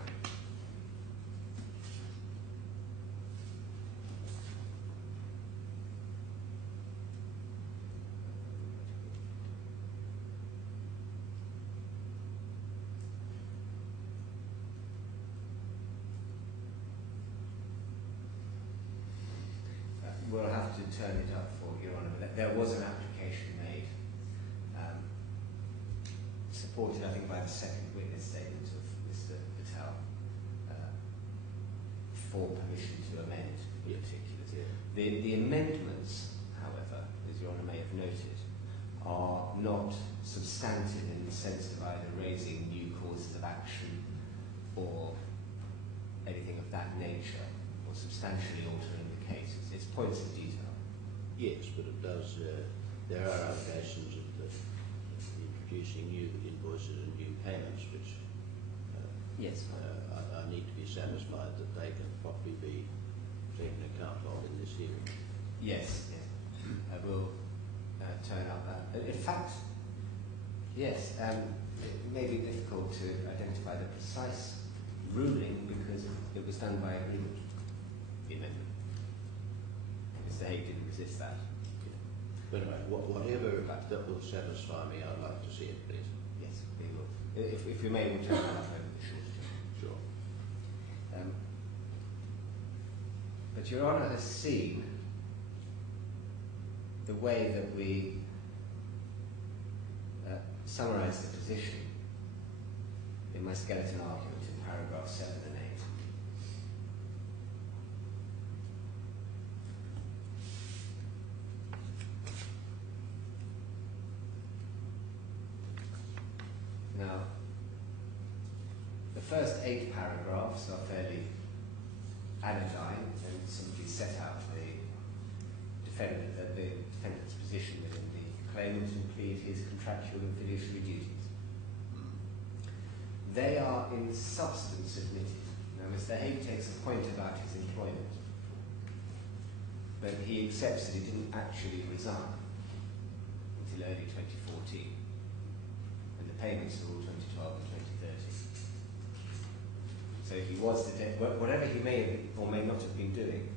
We'll have to turn it up for Your Honour. There was an application made, supported, I think, by the second witness statement of Mr. Patel, for permission to amend the particulars. Yeah. The amendments, however, as Your Honour may have noted, are not substantive in the sense of either raising new causes of action or anything of that nature, or substantially altering the case. It's points of detail. Yes, but it does. There are allegations of introducing new invoices and new payments, which Yes. I need to be satisfied that they can properly be taken account of in this hearing. Yes. Yes. will turn up. In fact, yes, it may be difficult to identify the precise ruling because it was done by agreement, the amendment. Mr. Haigh didn't resist that. But anyway, whatever that will satisfy me, I'd like to see it, please. Yes, we will. If we may, we'll turn that up over the short term. Sure. But Your Honour has seen the way that we summarise the position in my skeleton argument in paragraph 7 and 8. Now, the first 8 paragraphs are fairly anodyne and simply set out the defendant's position within the claimant and plead his contractual and fiduciary duties. They are in substance admitted. Now, Mr. Haigh takes a point about his employment, but he accepts that he didn't actually resign until early 2014, and the payments are all 2012 and 2013. So he was whatever he may have or may not have been doing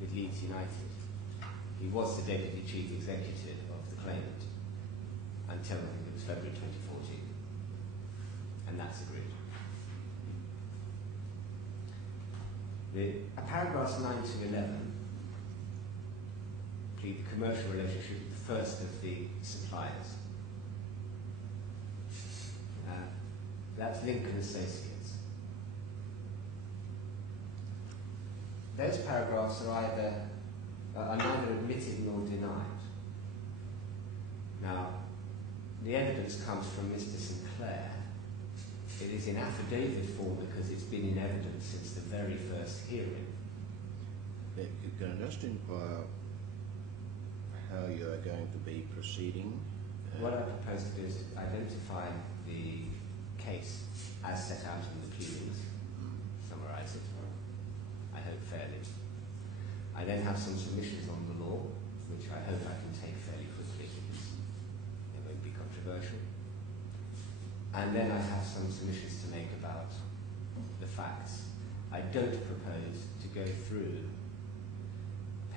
with Leeds United, he was the Deputy Chief Executive of the claimant until I think it was February 2014, and that's agreed. Paragraphs 9 to 11 plead the commercial relationship with the first of the suppliers. That's Lincoln Associates. Those paragraphs are neither admitted nor denied. Now, the evidence comes from Mr. Sinclair. It is in affidavit form because it's been in evidence since the very first hearing. Can I just inquire how you are going to be proceeding? What I propose to do is identify the case as set out in the pleadings, summarise it, I hope fairly. I then have some submissions on the law, which I hope I can take fairly quickly. It won't be controversial. And then I have some submissions to make about the facts. I don't propose to go through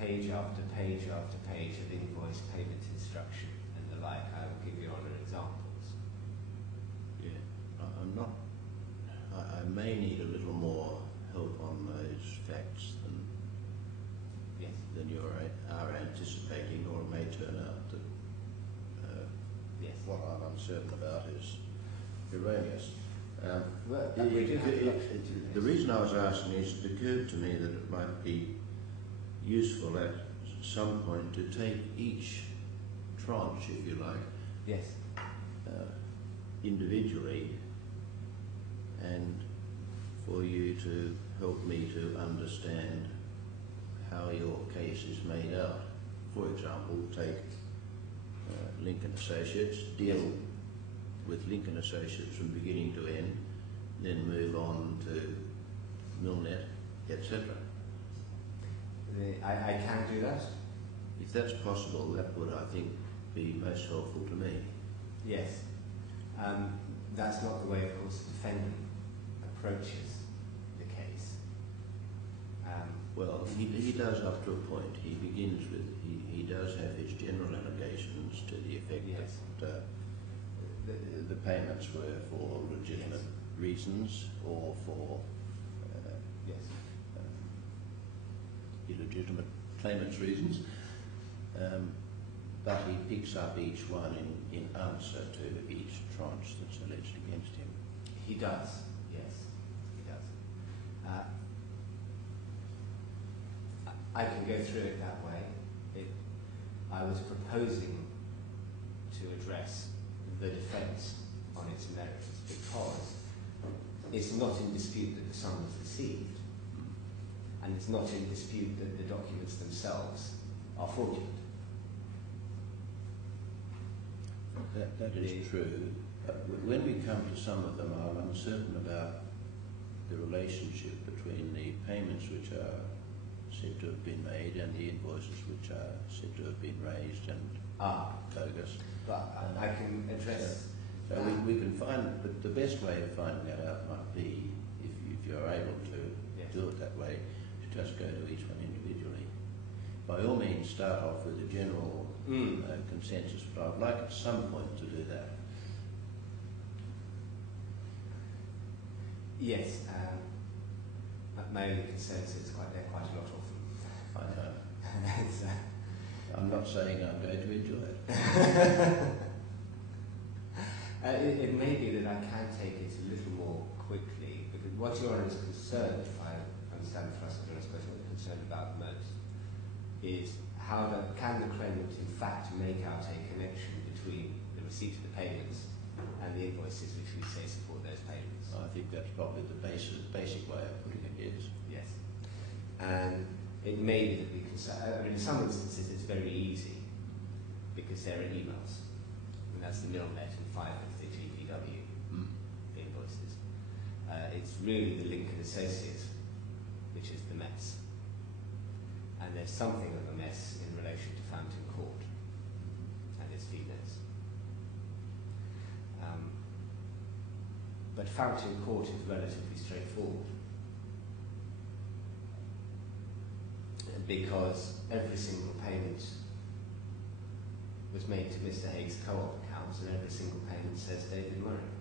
page after page after page of invoice, payment instruction and the like. I will give Your Honour examples. Yeah, I'm not. I may need a little more help on those facts than you are anticipating, or it may turn out that what I'm uncertain about is erroneous. The reason I was asking is it occurred to me that it might be useful at some point to take each tranche, if you like, individually, and for you to help me to understand how your case is made out. For example, take Lincoln Associates, deal with Lincoln Associates from beginning to end, then move on to Milnet, etc. I can do that. If that's possible, that would, I think, be most helpful to me. Yes. That's not the way, of course, the defendant approaches the case. Well, he does up to a point. He begins with, he does have his general allegations to the effect that the payments were for legitimate reasons or for illegitimate claimants' reasons. But he picks up each one in answer to each tranche that's alleged against him. He does, yes, he does. I can go through it that way. I was proposing to address the defence on its merits because it's not in dispute that the sum was received, and it's not in dispute that the documents themselves are fraudulent. That is true. When we come to some of them, I'm uncertain about the relationship between the payments which are said to have been made and the invoices which are said to have been raised and bogus. But I can address. So we can find, but the best way of finding that out might be, if you're able to do it that way, to just go to each one individually. By all means, start off with a general consensus, but I'd like at some point to do that. Yes, my only concern is there are quite a lot of them. I know. I'm not saying I'm going to enjoy it. It may be that I can take it a little more quickly, because what Your Honour is concerned, if I understand the thrust of Your Honour's question, what you're concerned about most is can the claimant in fact make out a connection between the receipt of the payments and the invoices which we say support those payments. I think that's probably the basic way of putting it, yes. Yes. And it may be that we can say, in some instances it's very easy because there are emails, and that's the Milnet and 5 of the GPW invoices. It's really the Lincoln Associates which is the mess. And there's something of a mess in relation to Fountain Court and its fee notes. But Fountain Court is relatively straightforward, because every single payment was made to Mr. Haigue's co-op accounts, and every single payment says David Murray.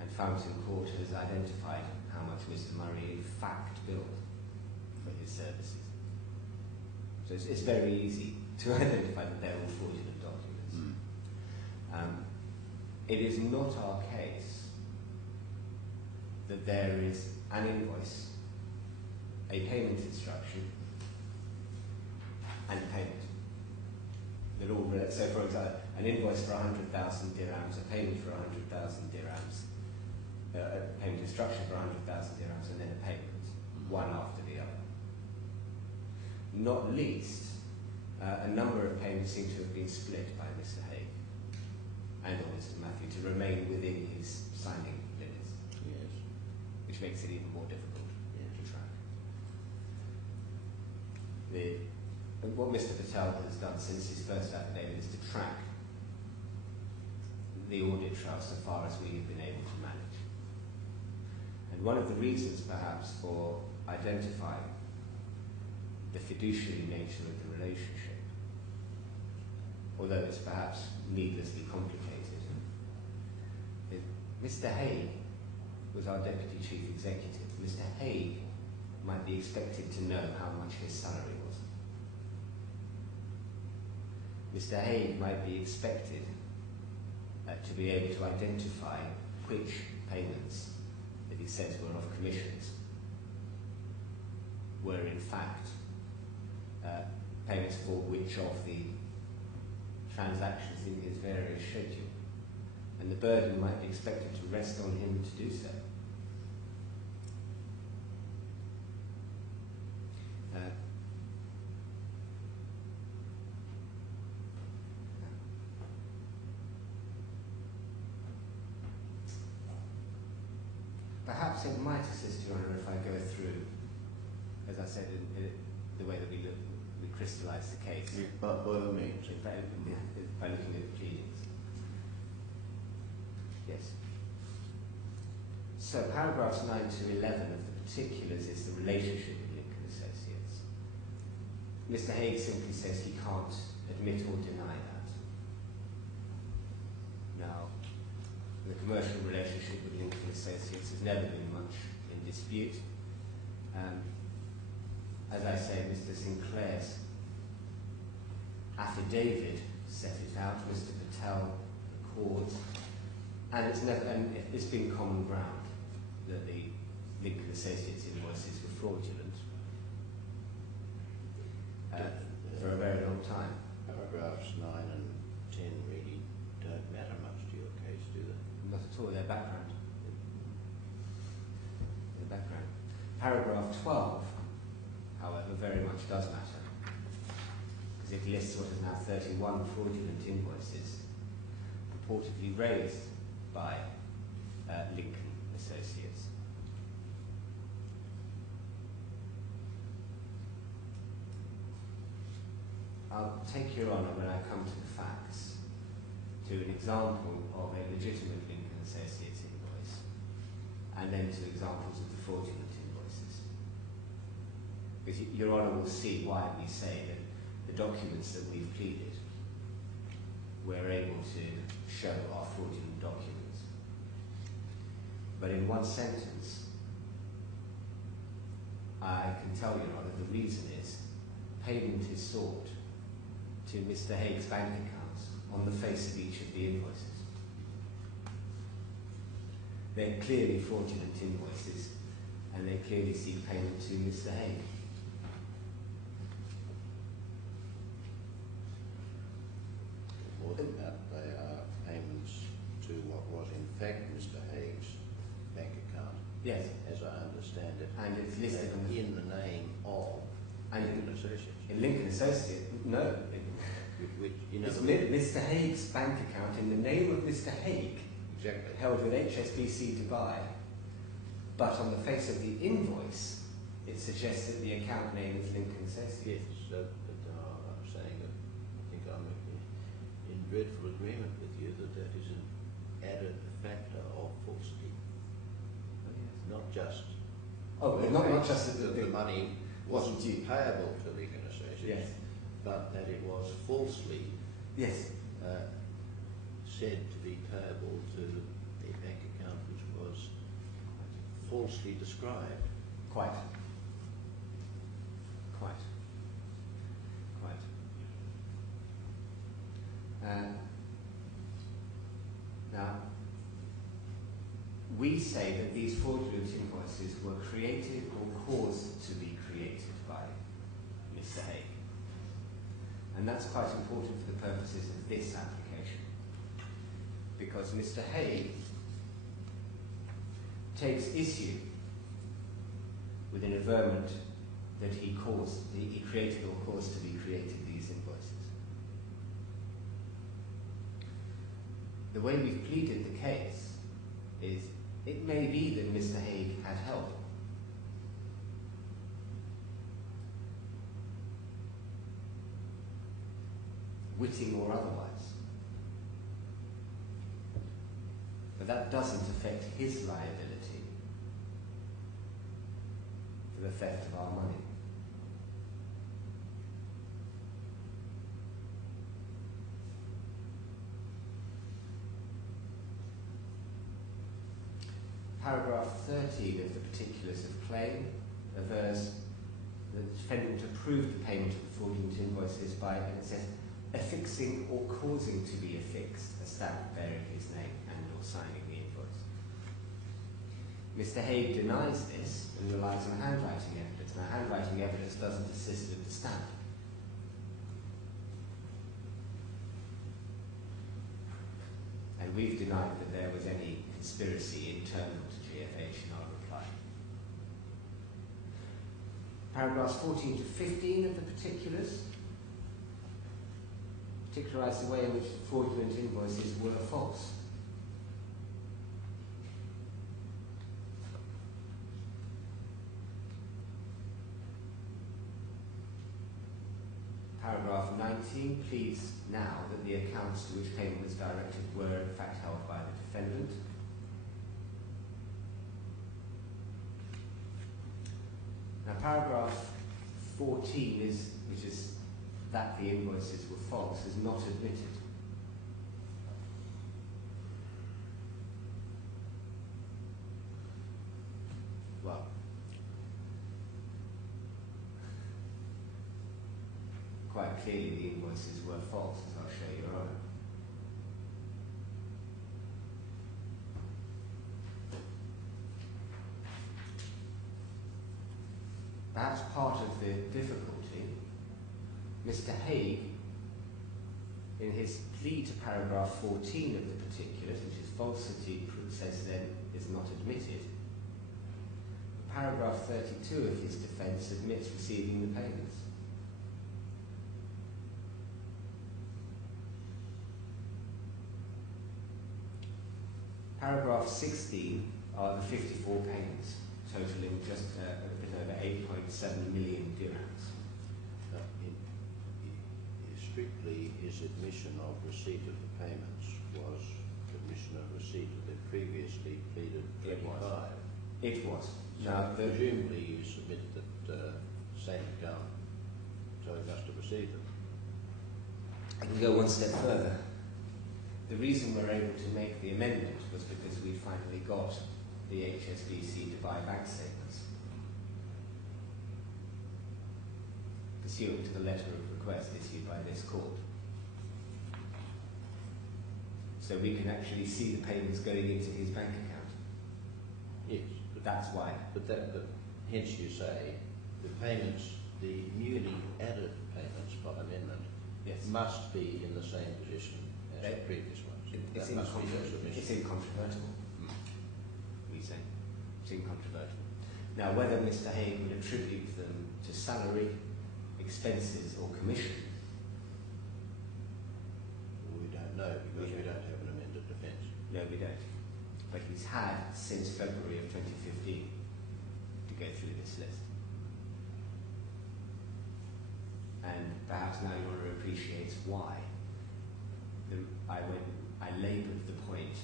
And Fountain Court has identified how much Mr. Murray in fact billed for his services. So it's very easy to identify that they're all fraudulent documents. It is not our case that there is an invoice, a payment instruction, and payment. They're all so, for example, an invoice for 100,000 dirhams, a payment for 100,000 dirhams, a payment instruction for 100,000 dirhams, and then a payment, one after the other. Not least, a number of payments seem to have been split by Mr. Haigh and or Mr. Matthew to remain within his signing limits. Yes. Which makes it even more difficult to track. What Mr. Patel has done since his first affidavit is to track the audit trail so far as we have been able to manage. And one of the reasons perhaps for identifying the fiduciary nature of the relationship, although it's perhaps needlessly complicated, is Mr. Haigh was our Deputy Chief Executive. Mr. Haigh might be expected to know how much his salary was. Mr. Haigh might be expected to be able to identify which payments that he said were off commissions were in fact payments for which of the transactions in his various schedule. And the burden might be expected to rest on him to do so. Perhaps it might assist Your Honour if I go through, as I said, the way that we crystallise the case. But by all means. By looking at the proceedings. Yes. So paragraphs 9 to 11 of the particulars is the relationship with Lincoln Associates. Mr. Haigh simply says he can't admit or deny that. Now, the commercial relationship with Lincoln Associates has never been much in dispute. As I say, Mr. Sinclair's affidavit set it out, Mr. Patel records, and it's been common ground that the Lincoln Associates invoices were fraudulent for a very long time. Paragraphs 9 and 10 really don't matter much to your case, do they? Not at all, their background. Their background. Paragraph 12, however, very much does matter, because it lists what is now 31 fraudulent invoices purportedly raised by Lincoln Associates. I'll take your honour when I come to the facts to an example of a legitimate Lincoln Associates invoice, and then to examples of the fraudulent invoices. Because your honour will see why we say that the documents that we've pleaded, we're able to show are fraudulent documents. But in one sentence, I can tell your honour the reason is payment is sought to Mr. Haigue's bank accounts on the face of each of the invoices. They're clearly fraudulent invoices, and they clearly seek payment to Mr. Haigh. More than that, they are payments to what was in fact Mr. Haigue's bank account. Yes. As I understand it. And it's listed in the name of Lincoln Associates. In Lincoln Associates, no. Which, it's Mr. Haigue's bank account in the name of Mr. Haigh, exactly, held with HSBC Dubai. But on the face of the invoice, it suggests that the account name is Lincoln Associates. Yes, so I'm saying that I think I'm in dreadful agreement with you that that is an added factor of falsity. Oh, yes. Not just. Not just that the money wasn't due. payable to Lincoln Associates, yes, but that it was falsely yes. Said to be payable to a bank account which was falsely described. Quite. Now, we say that these fraudulent invoices were created or caused to be created by Mr. Haigh. And that's quite important for the purposes of this application. Because Mr. Haigh takes issue with an averment that he created or caused to be created these invoices. The way we've pleaded the case is it may be that Mr. Haigh had help. Witting or otherwise. But that doesn't affect his liability for the theft of our money. Paragraph 13 of the particulars of claim avers the defendant approved the payment of the fraudulent invoices by, and it says, affixing or causing to be affixed a stamp bearing his name and or signing the invoice. Mr. Haigh denies this and relies on handwriting evidence. Now, handwriting evidence doesn't assist with the stamp. And we've denied that there was any conspiracy internal to GFH in our reply. Paragraphs 14 to 15 of the particulars particularise the way in which the fraudulent invoices were false. Paragraph 19 pleads now that the accounts to which payment was directed were in fact held by the defendant. Now paragraph 14 which is that the invoices were false, is not admitted. Well, quite clearly the invoices were false, as I'll show you on. Perhaps part of the difficulty, Mr. Haigh, in his plea to paragraph 14 of the particulars, which is falsity says then is not admitted, paragraph 32 of his defence admits receiving the payments. Paragraph 16 are the 54 payments, totaling just a bit over 8.7 million dirhams. strictly his admission of receipt of the payments was admission of receipt of the previously pleaded 25. It was. So presumably you submit that same account, so he must have received them. I can go one step further. The reason we're able to make the amendment was because we finally got the HSBC to buy bank statements, pursuant to the letter of request issued by this court. So we can actually see the payments going into his bank account. Yes. That's why. But hence you say the payments, the newly added payments by amendment, Yes. must be in the same position as the previous ones. It's incontrovertible. We say it's incontrovertible. Now, whether Mr. Haigh would attribute them to salary, expenses, or commission, we don't know because we don't have an amended defence. no, we don't. But he's had since February of 2015 to go through this list. And perhaps now your Honour appreciates why I laboured the point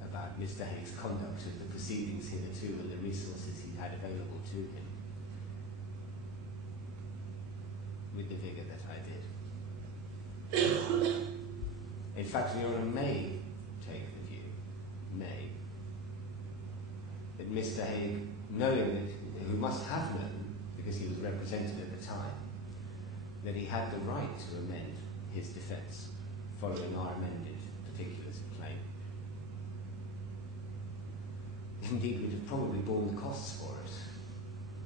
about Mr. Haigh's conduct of the proceedings hitherto and the resources he had available to him with the vigour that I did. In fact, Your Honour may take the view, that Mr. Haigh, knowing that, who must have known, because he was represented at the time, that he had the right to amend his defence following our amended particulars of claim. Indeed, would have probably borne the costs for it,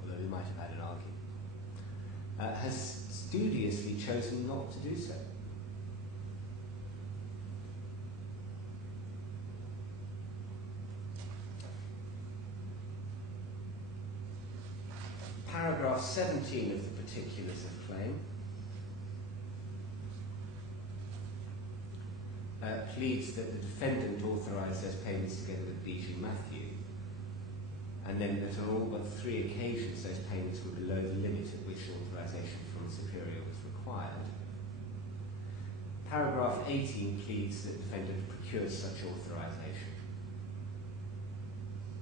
although we might have had an argument, has studiously chosen not to do so. Paragraph 17 of the particulars of claim pleads that the defendant authorised those payments together with B.G. Matthew, and then that on all but 3 occasions those payments were below the limit at which authorisation from a superior was required. Paragraph 18 pleads that the defendant procured such authorisation.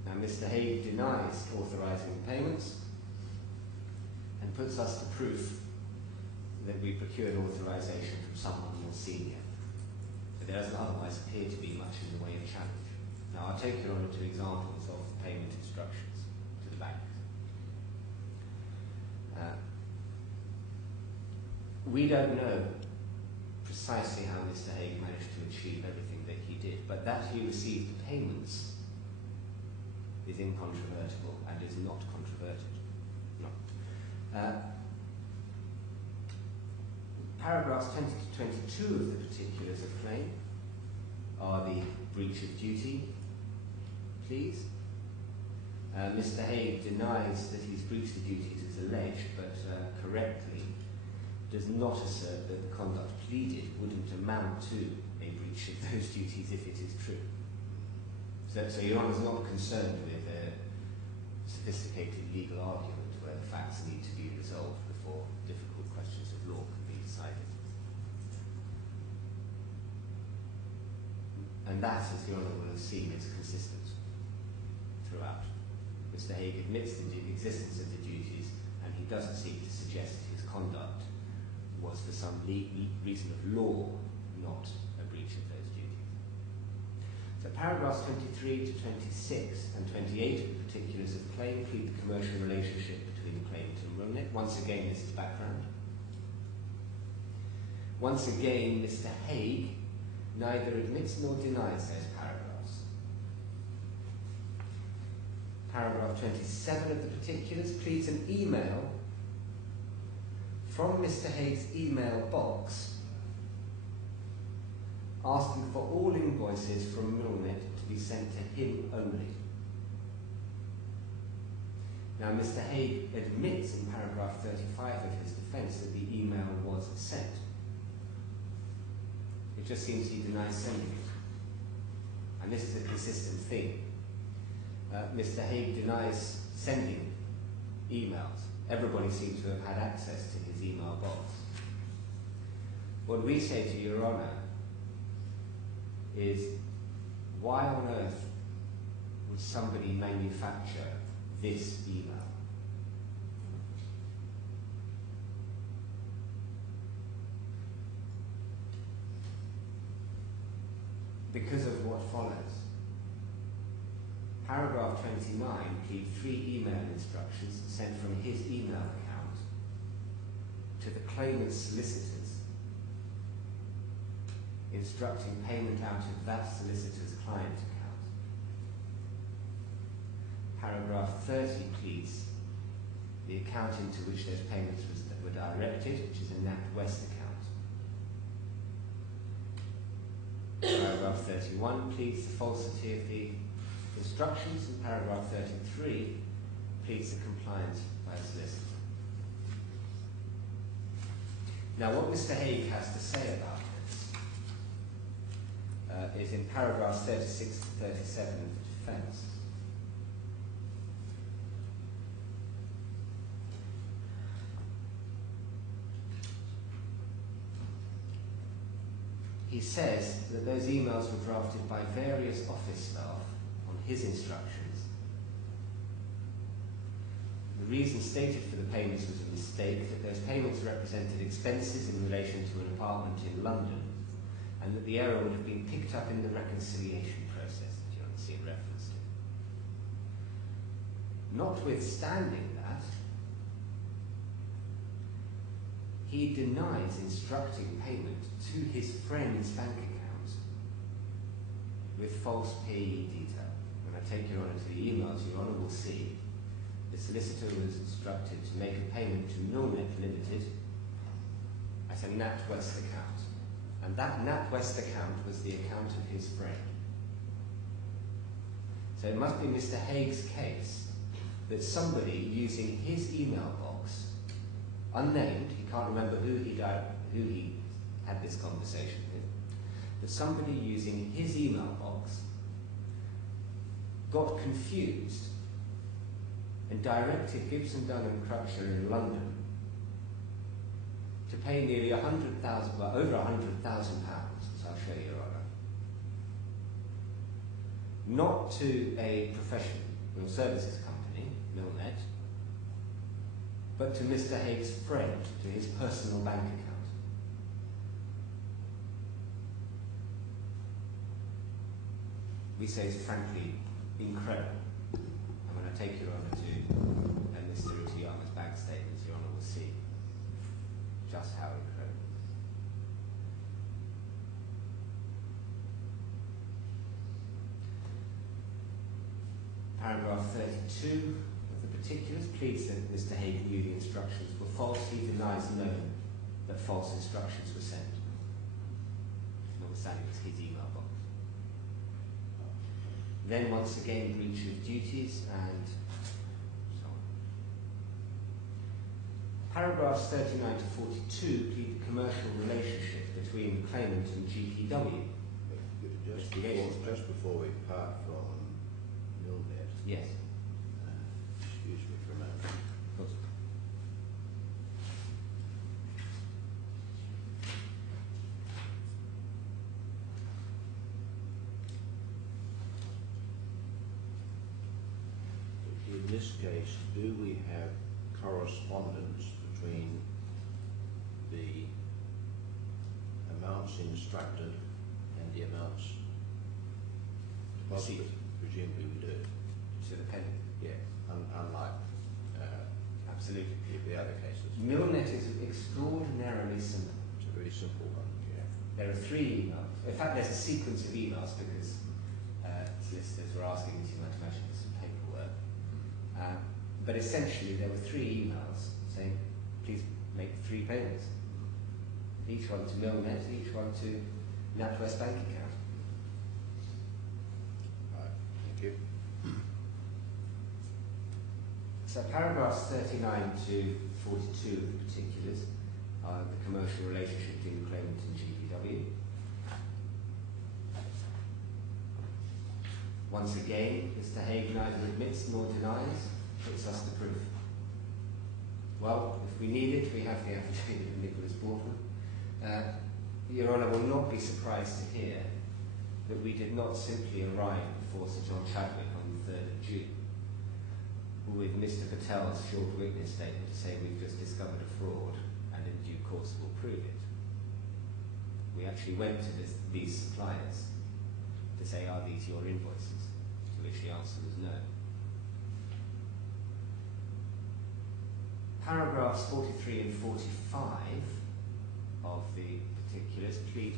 Now, Mr. Haigh denies authorising the payments and puts us to proof that we procured authorisation from someone more senior. But there doesn't otherwise appear to be much in the way of challenge. Now, I'll take Your Honour to examples of the payment instructions to the bank. We don't know precisely how Mr. Haigh managed to achieve everything that he did, but that he received the payments is incontrovertible and is not controverted. Paragraphs 20 to 22 of the particulars of claim are the breach of duty pleas. Mr. Haigh denies that he's breached the duties as alleged, but correctly does not assert that the conduct pleaded wouldn't amount to a breach of those duties if it is true. So Your Honour is not concerned with a sophisticated legal argument where the facts need to be resolved before difficult questions of law can be decided. And that, as Your Honour will have seen, is consistent throughout. Mr. Haigh admits the existence of the duties, and he doesn't seek to suggest that his conduct was for some reason of law, not a breach of those duties. So paragraphs 23 to 26 and 28 of the particulars of the claim plead the commercial relationship between the claimant and Ronet. Once again, this is background. Once again, Mr. Haigh neither admits nor denies those paragraphs. Paragraph 27 of the particulars pleads an email from Mr. Haigh's email box asking for all invoices from Milnet to be sent to him only. Now, Mr. Haigh admits in paragraph 35 of his defence that the email was sent. It just seems he denies sending it. And this is a consistent theme. Mr. Haigh denies sending emails. Everybody seems to have had access to his email box. What we say to Your Honour is, why on earth would somebody manufacture this email? Because of what follows. Paragraph 29 pleads 3 email instructions sent from his email account to the claimant's solicitors, instructing payment out of that solicitor's client account. Paragraph 30 pleads the account into which those payments were directed, which is a NatWest account. Paragraph 31 pleads the falsity of the instructions, and paragraph 33 pleads the compliance by the solicitor. Now, what Mr. Haigh has to say about this is in paragraphs 36 to 37 of the defence. He says that those emails were drafted by various office staff on his instructions. The reason stated for the payments was a mistake, that those payments represented expenses in relation to an apartment in London, and that the error would have been picked up in the reconciliation process that you'll see in reference to. Notwithstanding that, he denies instructing payment to his friend's bank account with false payee detail. When I take Your Honour to the emails, Your Honour will see the solicitor was instructed to make a payment to Milnet Limited at a NatWest account. And that NatWest account was the account of his friend. So it must be Mr. Haigh's case that somebody using his email box, unnamed, he can't remember who he had this conversation with, that somebody using his email box got confused and directed Gibson, Dunn and Crutcher in London to pay nearly over £100,000, as I'll show you, Your Honour, not to a professional services company, Milnet, but to Mr. Haigh's friend, to his personal bank account. We say it's frankly incredible. And when I take Your Honour to Mr. Utiyama's bank statements, Your Honour will see just how incredible. Paragraph 32 of the particulars pleads that Mr. Haigh knew the instructions were false. He denies knowing that false instructions were sent. Notwithstanding, it was his email box. Then once again, breach of duties and so on. Paragraphs 39 to 42 plead the commercial relationship between the claimant and GPW. Just before we part from Milnet. Yes. Excuse me for a moment. Of course. In this case, do we have correspondence between the amounts instructed and the amounts deposited? Presumably we do. To the penny. Yeah, unlike Absolutely. the other cases. Milnet is extraordinarily simple. It's a very simple one, yeah. There are 3 emails. In fact, there's a sequence of emails because solicitors were asking me to match with some paperwork. But essentially, there were 3 emails saying, please make 3 payments. Each one to Milnet, each one to NatWest bank account. Right, thank you. So paragraphs 39 to 42 of the particulars are the commercial relationship between the claimant and GPW. Once again, Mr. Haigh neither admits nor denies, puts us the proof. Well, if we need it, we have the affidavit of Nicholas Boardman. Your Honour will not be surprised to hear that we did not simply arrive before Sir John Chadwick on the 3rd of June with Mr Patel's short witness statement to say we've just discovered a fraud and in due course we'll prove it. We actually went to these suppliers to say, are these your invoices? To which the answer was no. Paragraphs 43 and 45 of the particulars plead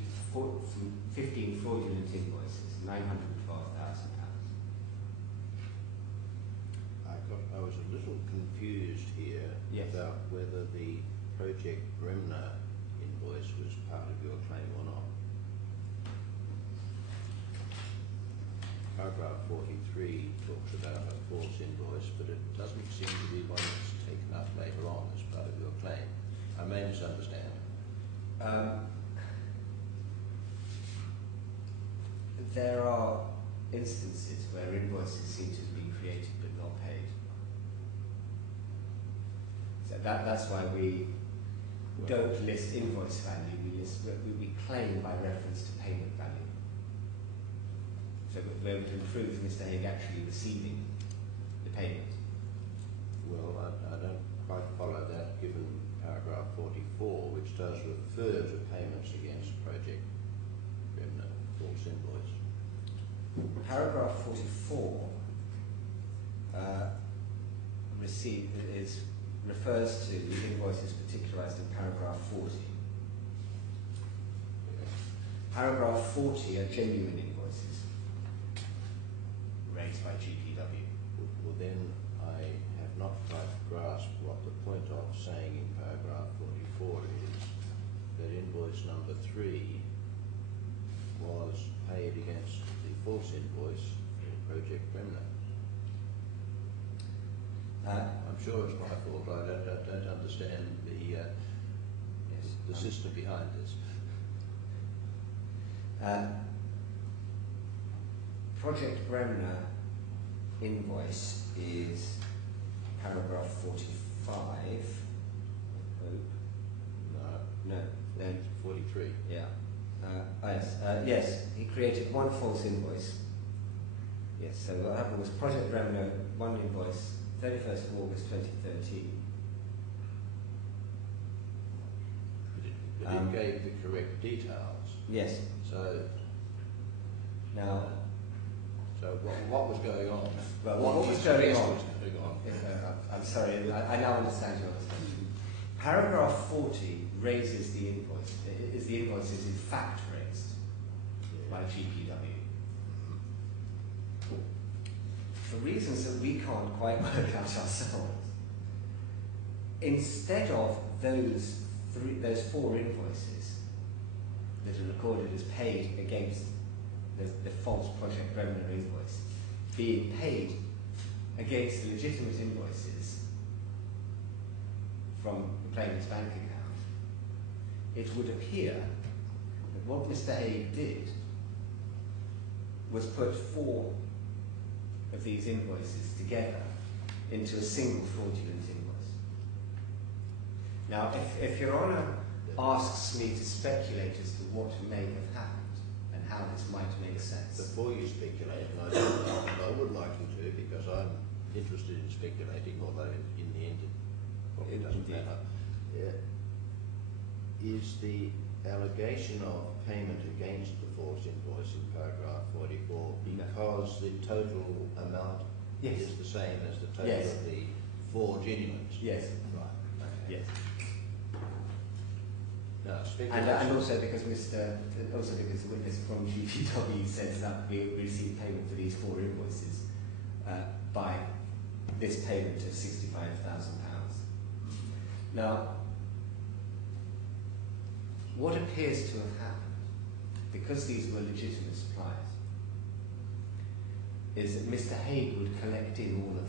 15 fraudulent invoices, £912,000. I was a little confused here Yes. about whether the Project Bremner invoice was part of your claim or not. Paragraph 43 talks about a false invoice, but it doesn't seem to be one that's taken up later on as part of your claim. I may misunderstand. There are instances where invoices seem to have been created but not paid. So that's why we don't list invoice value, we claim by reference to payment value. So we're able to prove Mr Haigh actually receiving the payment. Well, I don't quite follow that, given paragraph 44, which does refer to payments against Project Bremner, false invoice. Paragraph 44 refers to the invoices particularised in paragraph 40. Paragraph 40 are genuine invoices raised by GPW. Well, then I have not quite grasped what the point of saying in paragraph 44 is that invoice number 3 was paid against the false invoice in Project Bremner. I'm sure it's my fault. I don't understand the system behind this. Project Bremner invoice is paragraph 45. I hope. No. Then 43. Yeah. Yes. He created one false invoice. Yes. So what happened was Project Bremner one invoice, 31st of August 2013. But it gave the correct details. Yes. So Now. So what was going on? Well, what was going on? Was going on? I'm sorry, I now understand your question. Paragraph 40 raises the invoice. The invoice is in fact raised by GPW. For reasons that we can't quite work out ourselves, instead of those 4 invoices that are recorded as paid against the false Project Bremner invoice being paid against the legitimate invoices from the claimant's bank account, it would appear that what Mr Haigh did was put 4 of these invoices together into a single fraudulent invoice. Now, if Your Honour asks me to speculate as to what may have happened, how this might make sense. Before you speculate, and I would like you to, because I'm interested in speculating, although in the end it doesn't matter. Is the allegation of payment against the false invoice in paragraph 44 because the total amount is the same as the total of the 4 genuines? Yes. Right. Okay. Yes. No, and also because the witness from GPW says that we received payment for these 4 invoices by this payment of £65,000. Now, what appears to have happened, because these were legitimate suppliers, is that Mr Haigh would collect in all of